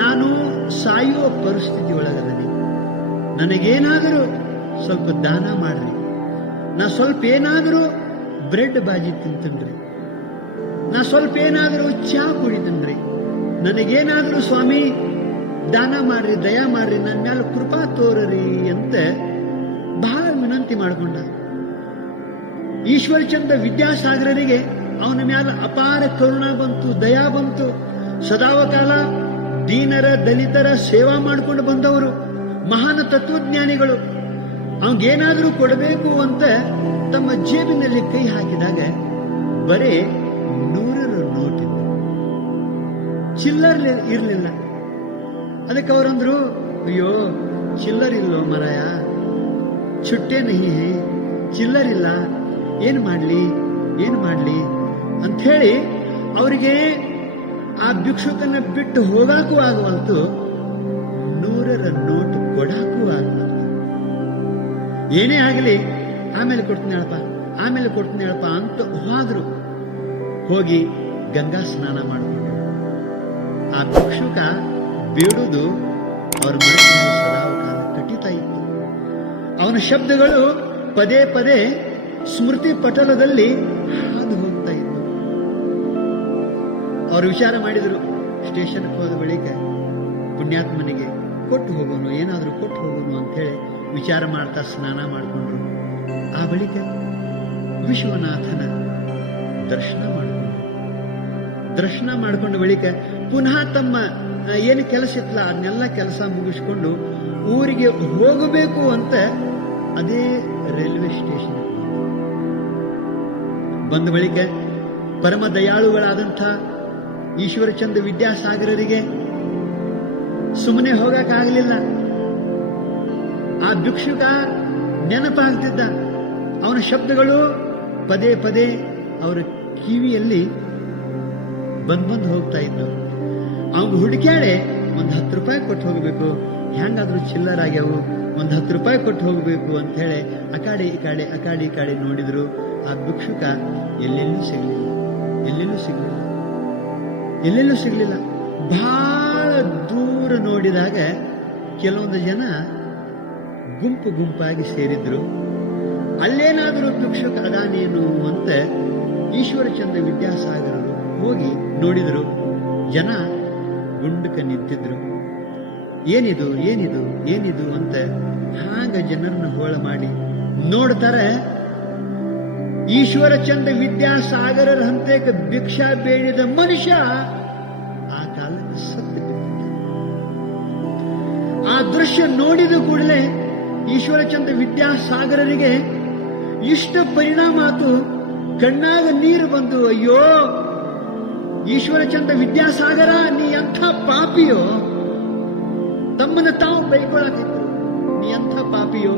ನಾನು ಸಾಯುವ ಪರಿಸ್ಥಿತಿ ಒಳಗದನಿ, ನನಗೇನಾದರೂ ಸ್ವಲ್ಪ ದಾನ ಮಾಡ್ರಿ, ನಾ ಸ್ವಲ್ಪ ಏನಾದರೂ ಬ್ರೆಡ್ ಬಾಜಿ ತಿಂತನ್ರಿ, ನಾ ಸ್ವಲ್ಪ ಏನಾದರೂ ಚಾ ಕುಡಿತನ್ರಿ, ನನಗೇನಾದರೂ ಸ್ವಾಮಿ ದಾನ ಮಾಡ್ರಿ, ದಯಾ ಮಾಡ್ರಿ, ನನ್ನ ಮ್ಯಾಲ ಕೃಪಾ ತೋರರಿ ಅಂತ ಬಹಳ ವಿನಂತಿ ಮಾಡಿಕೊಂಡ. ಈಶ್ವರಚಂದ್ರ ವಿದ್ಯಾಸಾಗರರಿಗೆ ಅವನ ಮ್ಯಾಲ ಅಪಾರ ಕರುಣಾ ಬಂತು, ದಯಾ ಬಂತು. ಸದಾವಕಾಲ ದೀನರ ದಲಿತರ ಸೇವಾ ಮಾಡಿಕೊಂಡು ಬಂದವರು ಮಹಾನ ತತ್ವಜ್ಞಾನಿಗಳು. ಅವನಿಗೇನಾದರೂ ಕೊಡಬೇಕು ಅಂತ ತಮ್ಮ ಜೇಬಿನಲ್ಲಿ ಕೈ ಹಾಕಿದಾಗ ಬರೇ 100 ನೋಟಿದ್ದು, ಚಿಲ್ಲರ್ ಇರಲಿಲ್ಲ. ಅದಕ್ಕೆ ಅವರಂದ್ರು, ಅಯ್ಯೋ ಚಿಲ್ಲರಿಲ್ಲೋ ಮರಾಯ, छुट्टे नहीं है, ಚಿಲ್ಲರ್ ಇಲ್ಲ, ಏನ್ ಮಾಡ್ಲಿ ಅಂಥೇಳಿ ಅವರಿಗೆ ಆ ಭಿಕ್ಷುಕನ ಬಿಟ್ಟು ಹೋಗಾಕೂ ಆಗವಲ್ತು, 100 ನೋಟ್ ಕೊಡಾಕೂ ಆಗವಲ್ತು. ಏನೇ ಆಗಲಿ ಆಮೇಲೆ ಕೊಡ್ತೀನಿ ಹೇಳಪ್ಪ ಅಂತ ಹೋದ್ರು. ಹೋಗಿ ಗಂಗಾ ಸ್ನಾನ ಮಾಡಿಕೊಂಡು ಆ ಭಿಕ್ಷುಕ ಬೇಡುವುದು ಅವ್ರ ಮನಸ್ಸಿನಲ್ಲಿ ಸದಾಕಾಲ ಕಟ್ಟಿತಾ ಇತ್ತು. ಅವನ ಶಬ್ದಗಳು ಪದೇ ಪದೇ ಸ್ಮೃತಿ ಪಟಲದಲ್ಲಿ ಹಾದು ಹೋಗ್ತಾ ಇತ್ತು. ಅವರು ವಿಚಾರ ಮಾಡಿದರು, ಸ್ಟೇಷನ್ಗೆ ಹೋದ ಬಳಿಕ ಪುಣ್ಯಾತ್ಮನಿಗೆ ಕೊಟ್ಟು ಹೋಗೋನು, ಏನಾದರೂ ಕೊಟ್ಟು ಹೋಗೋನು ಅಂತ ಹೇಳಿ ವಿಚಾರ ಮಾಡ್ತಾ ಸ್ನಾನ ಮಾಡಿಕೊಂಡ್ರು. ಆ ಬಳಿಕ ವಿಶ್ವನಾಥನ ದರ್ಶನ ಮಾಡಿಕೊಂಡ ಬಳಿಕ ಪುನಃ ತಮ್ಮ ಏನು ಕೆಲಸ ಇತ್ತಲ್ಲ ಅದನ್ನೆಲ್ಲ ಕೆಲಸ ಮುಗಿಸ್ಕೊಂಡು ಊರಿಗೆ ಹೋಗಬೇಕು ಅಂತ ಅದೇ ರೈಲ್ವೆ ಸ್ಟೇಷನ್ ಬಂದ ಬಳಿಕ ಪರಮ ದಯಾಳುಗಳಾದಂಥ ಈಶ್ವರಚಂದ್ರ ವಿದ್ಯಾಸಾಗರರಿಗೆ ಸುಮ್ಮನೆ ಹೋಗಕ್ಕಾಗಲಿಲ್ಲ. ಆ ಭಿಕ್ಷುಕ ನೆನಪಾಗ್ತಿದ್ದ. ಅವನ ಶಬ್ದಗಳು ಪದೇ ಪದೇ ಅವರ ಕಿವಿಯಲ್ಲಿ ಬಂದು ಹೋಗ್ತಾ ಇತ್ತು. ಅವ್ನು ಹುಡುಕ್ಯಾಡೆ ಒಂದು 10 ರೂಪಾಯಿ ಕೊಟ್ಟು ಹೋಗಬೇಕು, ಹೆಂಗಾದ್ರೂ ಚಿಲ್ಲರ್ ಆಗ್ಯಾವು, ಒಂದು 10 ರೂಪಾಯಿ ಕೊಟ್ಟು ಹೋಗಬೇಕು ಅಂತ ಹೇಳಿ ಆ ಕಡೆ ಈ ಕಡೆ ನೋಡಿದ್ರು. ಆ ಭಿಕ್ಷುಕ ಎಲ್ಲೆಲ್ಲೂ ಸಿಗ್ಲಿಲ್ಲ. ಬಹಳ ದೂರ ನೋಡಿದಾಗ ಕೆಲವೊಂದು ಜನ ಗುಂಪಾಗಿ ಸೇರಿದ್ರು. ಅಲ್ಲೇನಾದರೂ ಭಿಕ್ಷುಕ ಅದಾನೇನು ಅಂತ ಈಶ್ವರಚಂದ್ರ ವಿದ್ಯಾಸಾಗರರು ಹೋಗಿ ನೋಡಿದ್ರು. ಜನ ಗುಂಡಕ ನಿಂತಿದ್ರು. ಏನಿದು ಅಂತ ಹಾಗ ಜನರನ್ನ ಹೋಳ ಮಾಡಿ ನೋಡ್ತಾರೆ. ಈಶ್ವರಚಂದ್ರ ವಿದ್ಯಾಸಾಗರರ ಹಂತಕ್ಕೆ ಭಿಕ್ಷಾ ಬೇಡಿದ ಮನುಷ್ಯ ಆ ಕಾಲಕ್ಕೆ ಸತ್ತು ಬಿಟ್ಟಿದ್ದ. ಆ ದೃಶ್ಯ ನೋಡಿದ ಕೂಡಲೇ ಈಶ್ವರಚಂದ್ರ ವಿದ್ಯಾಸಾಗರರಿಗೆ ಇಷ್ಟ ಪರಿಣಾಮ ಆತು. ಕಣ್ಣಾಗ ನೀರು ಬಂದು, ಅಯ್ಯೋ ಈಶ್ವರಚಂದ್ರ ವಿದ್ಯಾಸಾಗರ, ನೀ ಎಂಥ ಪಾಪಿಯೋ. ತಮ್ಮನ್ನ ತಾವು ಬೈಕೊಳ್ಳಾಕಿತ್ತು. ನೀ ಎಂಥ ಪಾಪಿಯೋ,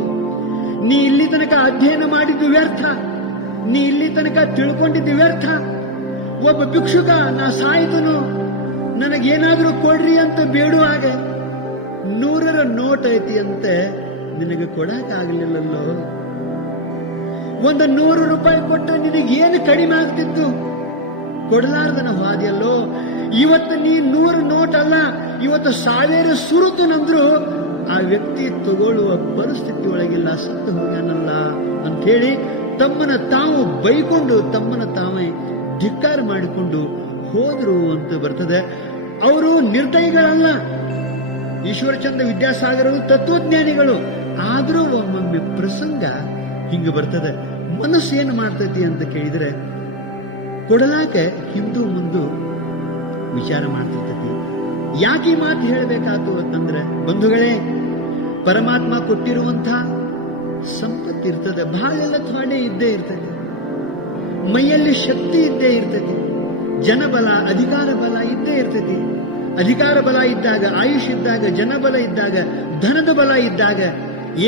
ನೀ ಇಲ್ಲಿ ತನಕ ಅಧ್ಯಯನ ಮಾಡಿದ್ದು ವ್ಯರ್ಥ, ನೀ ಇಲ್ಲಿ ತನಕ ತಿಳ್ಕೊಂಡಿದ್ದು ವ್ಯರ್ಥ. ಒಬ್ಬ ಭಿಕ್ಷುಕ ನಾ ಸಾಯ್ತನು, ನನಗೇನಾದ್ರೂ ಕೊಡ್ರಿ ಅಂತ ಬೇಡುವಾಗ 100ರ ನೋಟ್ ಐತಿ ಅಂತ ನಿನಗೆ ಕೊಡಕ್ಕಾಗಲಿಲ್ಲಲ್ಲೋ. ಒಂದು 100 ರೂಪಾಯಿ ಕೊಟ್ಟು ನಿನಗೇನು ಕಡಿಮೆ ಆಗ್ತಿತ್ತು? ಕೊಡಲಾರ್ದನ ಹಾದಿಯಲ್ಲೋ. ಇವತ್ತು ನೀ 100 ನೋಟ್ ಅಲ್ಲ, ಇವತ್ತು 1000 ಸುರುತನಂದ್ರು ಆ ವ್ಯಕ್ತಿ ತಗೊಳ್ಳುವ ಪರಿಸ್ಥಿತಿ ಒಳಗಿಲ್ಲ, ಸತ್ತು ಹೋಗ್ಯಾನಲ್ಲ ಅಂತ ಹೇಳಿ ತಮ್ಮನ್ನ ತಾವು ಬೈಕೊಂಡು ತಮ್ಮನ್ನ ತಾವೇ ಧಿಕ್ಕಾರ ಮಾಡಿಕೊಂಡು ಹೋದ್ರು ಅಂತ ಬರ್ತದೆ. ಅವರು ನಿರ್ದಯಿಗಳಲ್ಲ. ಈಶ್ವರಚಂದ್ರ ವಿದ್ಯಾಸಾಗರರು ತತ್ವಜ್ಞಾನಿಗಳು. ಆದರೂ ಒಮ್ಮೊಮ್ಮೆ ಪ್ರಸಂಗ ಹಿಂಗ ಬರ್ತದೆ. ಮನಸ್ಸು ಏನು ಮಾಡ್ತೈತಿ ಅಂತ ಕೇಳಿದ್ರೆ ಕೊಡಲಾಕ ಹಿಂದೂ ಮುಂದು ವಿಚಾರ ಮಾಡ್ತಿರ್ತೈತಿ. ಯಾಕೆ ಈ ಮಾತು ಹೇಳಬೇಕಾತು ಅಂತಂದ್ರೆ, ಬಂಧುಗಳೇ, ಪರಮಾತ್ಮ ಕೊಟ್ಟಿರುವಂಥ ಸಂಪತ್ತಿರ್ತದೆ, ಬಹಳೆಲ್ಲ ಥಾಡೆ ಇದ್ದೇ ಇರ್ತದೆ, ಮೈಯಲ್ಲಿ ಶಕ್ತಿ ಇದ್ದೇ ಇರ್ತದೆ, ಜನಬಲ ಅಧಿಕಾರ ಬಲ ಇದ್ದೇ ಇರ್ತದೆ. ಅಧಿಕಾರ ಬಲ ಇದ್ದಾಗ, ಆಯುಷ್ ಇದ್ದಾಗ, ಜನಬಲ ಇದ್ದಾಗ, ಧನದ ಬಲ ಇದ್ದಾಗ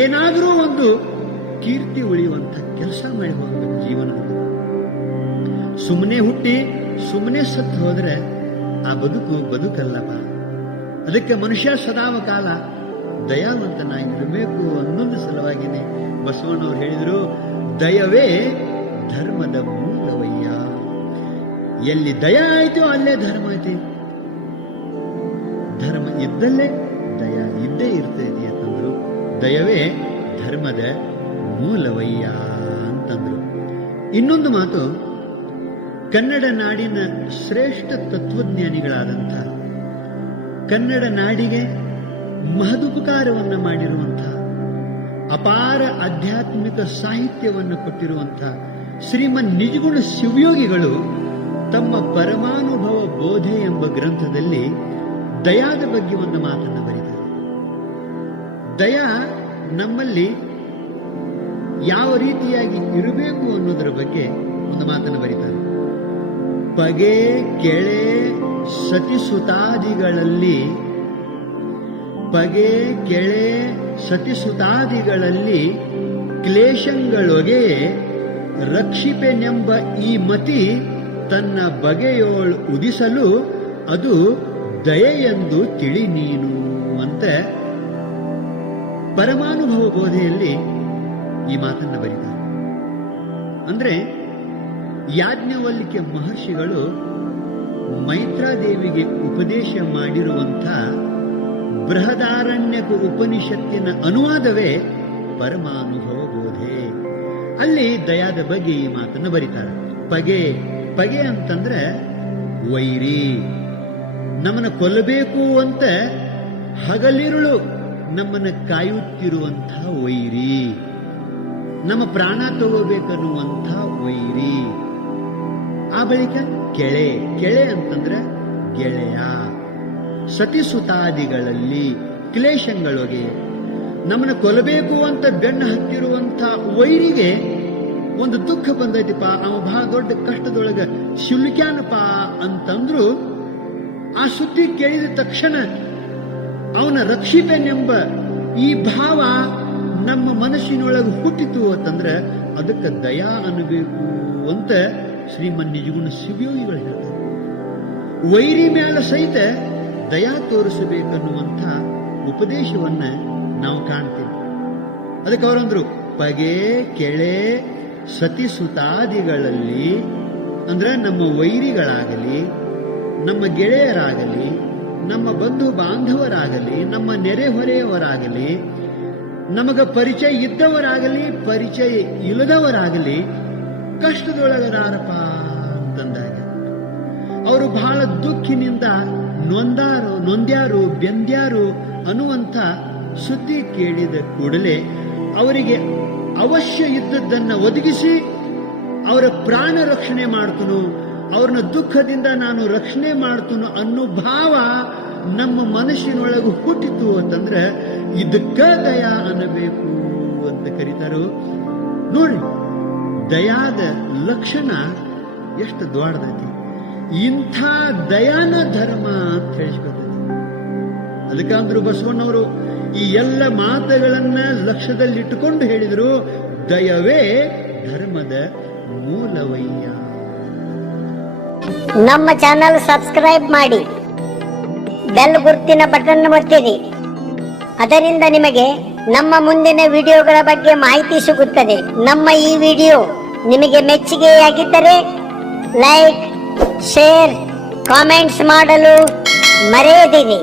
ಏನಾದರೂ ಒಂದು ಕೀರ್ತಿ ಉಳಿಯುವಂಥ ಕೆಲಸ ಮಾಡಿ ಹೋಗ್ಬೇಕು ಜೀವನದಲ್ಲಿ. ಸುಮ್ಮನೆ ಹುಟ್ಟಿ ಸುಮ್ಮನೆ ಸತ್ತು ಹೋದ್ರೆ ಆ ಬದುಕಲ್ಲಪ್ಪ. ಅದಕ್ಕೆ ಮನುಷ್ಯ ಸದಾವ ಕಾಲ ದಯಾವಂತನಾಗಿರಬೇಕು ಅನ್ನೊಂದು ಸಲುವಾಗಿನೇ ಬಸವಣ್ಣವ್ರು ಹೇಳಿದ್ರು, ದಯವೇ ಧರ್ಮದ ಮೂಲವಯ್ಯ. ಎಲ್ಲಿ ದಯ ಆಯ್ತೋ ಅಲ್ಲೇ ಧರ್ಮ ಐತಿ. ಧರ್ಮ ಇದ್ದಲ್ಲೇ ದಯ ಇದ್ದೇ ಇರ್ತೈತಿ ಅಂತಂದ್ರು. ದಯವೇ ಧರ್ಮದ ಮೂಲವಯ್ಯ ಅಂತಂದ್ರು. ಇನ್ನೊಂದು ಮಾತು, ಕನ್ನಡ ನಾಡಿನ ಶ್ರೇಷ್ಠ ತತ್ವಜ್ಞಾನಿಗಳಾದಂಥ, ಕನ್ನಡ ನಾಡಿಗೆ ಮಹದುಪಕಾರವನ್ನು ಮಾಡಿರುವಂಥ, ಅಪಾರ ಆಧ್ಯಾತ್ಮಿಕ ಸಾಹಿತ್ಯವನ್ನು ಕೊಟ್ಟಿರುವಂಥ ಶ್ರೀಮನ್ ನಿಜಗುಣ ಶಿವಯೋಗಿಗಳು ತಮ್ಮ ಪರಮಾನುಭವ ಬೋಧೆ ಎಂಬ ಗ್ರಂಥದಲ್ಲಿ ದಯಾದ ಬಗ್ಗೆ ಒಂದು ಮಾತನ್ನು ಬರೀತಾರೆ. ದಯಾ ನಮ್ಮಲ್ಲಿ ಯಾವ ರೀತಿಯಾಗಿ ಇರಬೇಕು ಅನ್ನೋದರ ಬಗ್ಗೆ ಒಂದು ಮಾತನ್ನು ಬರೀತಾರೆ. ಪಗೆ ಕೆಳೆ ಸತಿಸುತಾದಿಗಳಲ್ಲಿ, ಪಗೆ ಕೆಳೆ ಸತಿಸುತಾದಿಗಳಲ್ಲಿ ಕ್ಲೇಶಗಳೊಗೆ ರಕ್ಷಿಪೆನೆಂಬ ಈ ಮತಿ ತನ್ನ ಬಗೆಯೋಳ್ ಉದಿಸಲು ಅದು ದಯೆಯೆಂದು ತಿಳಿ ನೀನು ಅಂತ ಪರಮಾನುಭವ ಬೋಧೆಯಲ್ಲಿ ಈ ಮಾತನ್ನು ಬರೀತಾರೆ. ಅಂದ್ರೆ ಯಾಜ್ಞವಲ್ಕ್ಯ ಮಹರ್ಷಿಗಳು ಮೈತ್ರಾದೇವಿಗೆ ಉಪದೇಶ ಮಾಡಿರುವಂಥ ಬೃಹದಾರಣ್ಯಕ ಉಪನಿಷತ್ತಿನ ಅನುವಾದವೇ ಪರಮಾನುಭವ ಬೋಧೆ. ಅಲ್ಲಿ ದಯಾದ ಬಗ್ಗೆ ಈ ಮಾತನ್ನು ಬರೀತಾರೆ. ಪಗೆ ಅಂತಂದ್ರೆ ವೈರಿ, ನಮ್ಮನ್ನ ಕೊಲ್ಲಬೇಕು ಅಂತ ಹಗಲಿರುಳು ನಮ್ಮನ್ನ ಕಾಯುತ್ತಿರುವಂಥ ವೈರಿ, ನಮ್ಮ ಪ್ರಾಣ ತಗೋಬೇಕನ್ನುವಂಥ ವೈರಿ. ಆ ಬಳಿಕ ಕೆಳೆ ಅಂತಂದ್ರೆ ಗೆಳೆಯ. ಸತಿಸುತಾದಿಗಳಲ್ಲಿ ಕ್ಲೇಶಗಳೊಗೆ ನಮ್ಮನ್ನ ಕೊಲ್ಲಬೇಕು ಅಂತ ಬೆನ್ನು ಹತ್ತಿರುವಂಥ ವೈರಿಗೆ ಒಂದು ದುಃಖ ಬಂದೈತಿಪ್ಪ, ಅವ ಬಹಳ ದೊಡ್ಡ ಕಷ್ಟದೊಳಗ ಶಿಲ್ಕ್ಯಾನಪ್ಪ ಅಂತಂದ್ರು, ಆ ಸುದ್ದಿ ಕೇಳಿದ ತಕ್ಷಣ ಅವನ ರಕ್ಷಿಪೆನೆಂಬ ಈ ಭಾವ ನಮ್ಮ ಮನಸ್ಸಿನೊಳಗೆ ಹುಟ್ಟಿತು ಅಂತಂದ್ರೆ ಅದಕ್ಕೆ ದಯಾ ಅನ್ನಬೇಕು ಅಂತ ಶ್ರೀಮನ್ ನಿಜಗುಣ ಶಿವಯೋಗಿಗಳು ಹೇಳ್ತಾರೆ. ವೈರಿ ಮೇಲೆ ಸಹಿತ ದಯಾ ತೋರಿಸಬೇಕನ್ನುವಂಥ ಉಪದೇಶವನ್ನ ನಾವು ಕಾಣ್ತೀವಿ. ಅದಕ್ಕೆ ಅವರಂದ್ರು ಪಗೆ ಕೆಳೆ ಸತಿಸುತಾದಿಗಳಲ್ಲಿ, ಅಂದ್ರೆ ನಮ್ಮ ವೈರಿಗಳಾಗಲಿ, ನಮ್ಮ ಗೆಳೆಯರಾಗಲಿ, ನಮ್ಮ ಬಂಧು ಬಾಂಧವರಾಗಲಿ, ನಮ್ಮ ನೆರೆಹೊರೆಯವರಾಗಲಿ, ನಮಗ ಪರಿಚಯ ಇದ್ದವರಾಗಲಿ ಪರಿಚಯ ಇಲ್ಲದವರಾಗಲಿ ಕಷ್ಟದೊಳಗದಾರಪ್ಪ ಅಂತಂದಾಗ ಅವರು ಬಹಳ ದುಃಖಿನಿಂದ ನೊಂದ್ಯಾರು ಬೆಂದ್ಯಾರು ಅನ್ನುವಂಥ ಸುದ್ದಿ ಕೇಳಿದ ಕೂಡಲೇ ಅವರಿಗೆ ಅವಶ್ಯ ಇದ್ದದ್ದನ್ನು ಒದಗಿಸಿ ಅವರ ಪ್ರಾಣ ರಕ್ಷಣೆ ಮಾಡ್ತನು, ಅವ್ರನ್ನ ದುಃಖದಿಂದ ನಾನು ರಕ್ಷಣೆ ಮಾಡ್ತನು ಅನ್ನೋ ಭಾವ ನಮ್ಮ ಮನಸ್ಸಿನೊಳಗೆ ಹುಟ್ಟಿತು ಅಂತಂದ್ರೆ ಇದಕ್ಕ ದಯಾ ಅನ್ನಬೇಕು ಅಂತ ಕರೀತಾರೋ. ನೋಡಿ, ದಯಾದ ಲಕ್ಷಣ ಎಷ್ಟು ದೊಡ್ಡದೈತಿ. ಇಂಥ ದಯಾನ ಧರ್ಮ ಅಂತ ಹೇಳಿಸ್ಕೊತೈತಿ. ಅದಕ್ಕೆ ಅಂದ್ರು ಬಸವಣ್ಣವರು ಈ ಎಲ್ಲ ಮಾತುಗಳನ್ನ ಲಕ್ಷ್ಯದಲ್ಲಿಟ್ಟುಕೊಂಡು ಹೇಳಿದ್ರು, ದಯವೇ ಧರ್ಮದ ಮೂಲವಯ್ಯ. ನಮ್ಮ ಚಾನಲ್ ಸಬ್ಸ್ಕ್ರೈಬ್ ಮಾಡಿ, ಬೆಲ್ ಗುರುತಿನ ಬಟನ್ ಒತ್ತಿರಿ. ಅದರಿಂದ ನಿಮಗೆ ನಮ್ಮ ಮುಂದಿನ ವಿಡಿಯೋಗಳ ಬಗ್ಗೆ ಮಾಹಿತಿ ಸಿಗುತ್ತದೆ. ನಮ್ಮ ಈ ವಿಡಿಯೋ ನಿಮಗೆ ಮೆಚ್ಚುಗೆಯಾಗಿದ್ದರೆ ಲೈಕ್, ಶೇರ್, ಕಾಮೆಂಟ್ಸ್ ಮಾಡಲು ಮರೆಯದಿರಿ.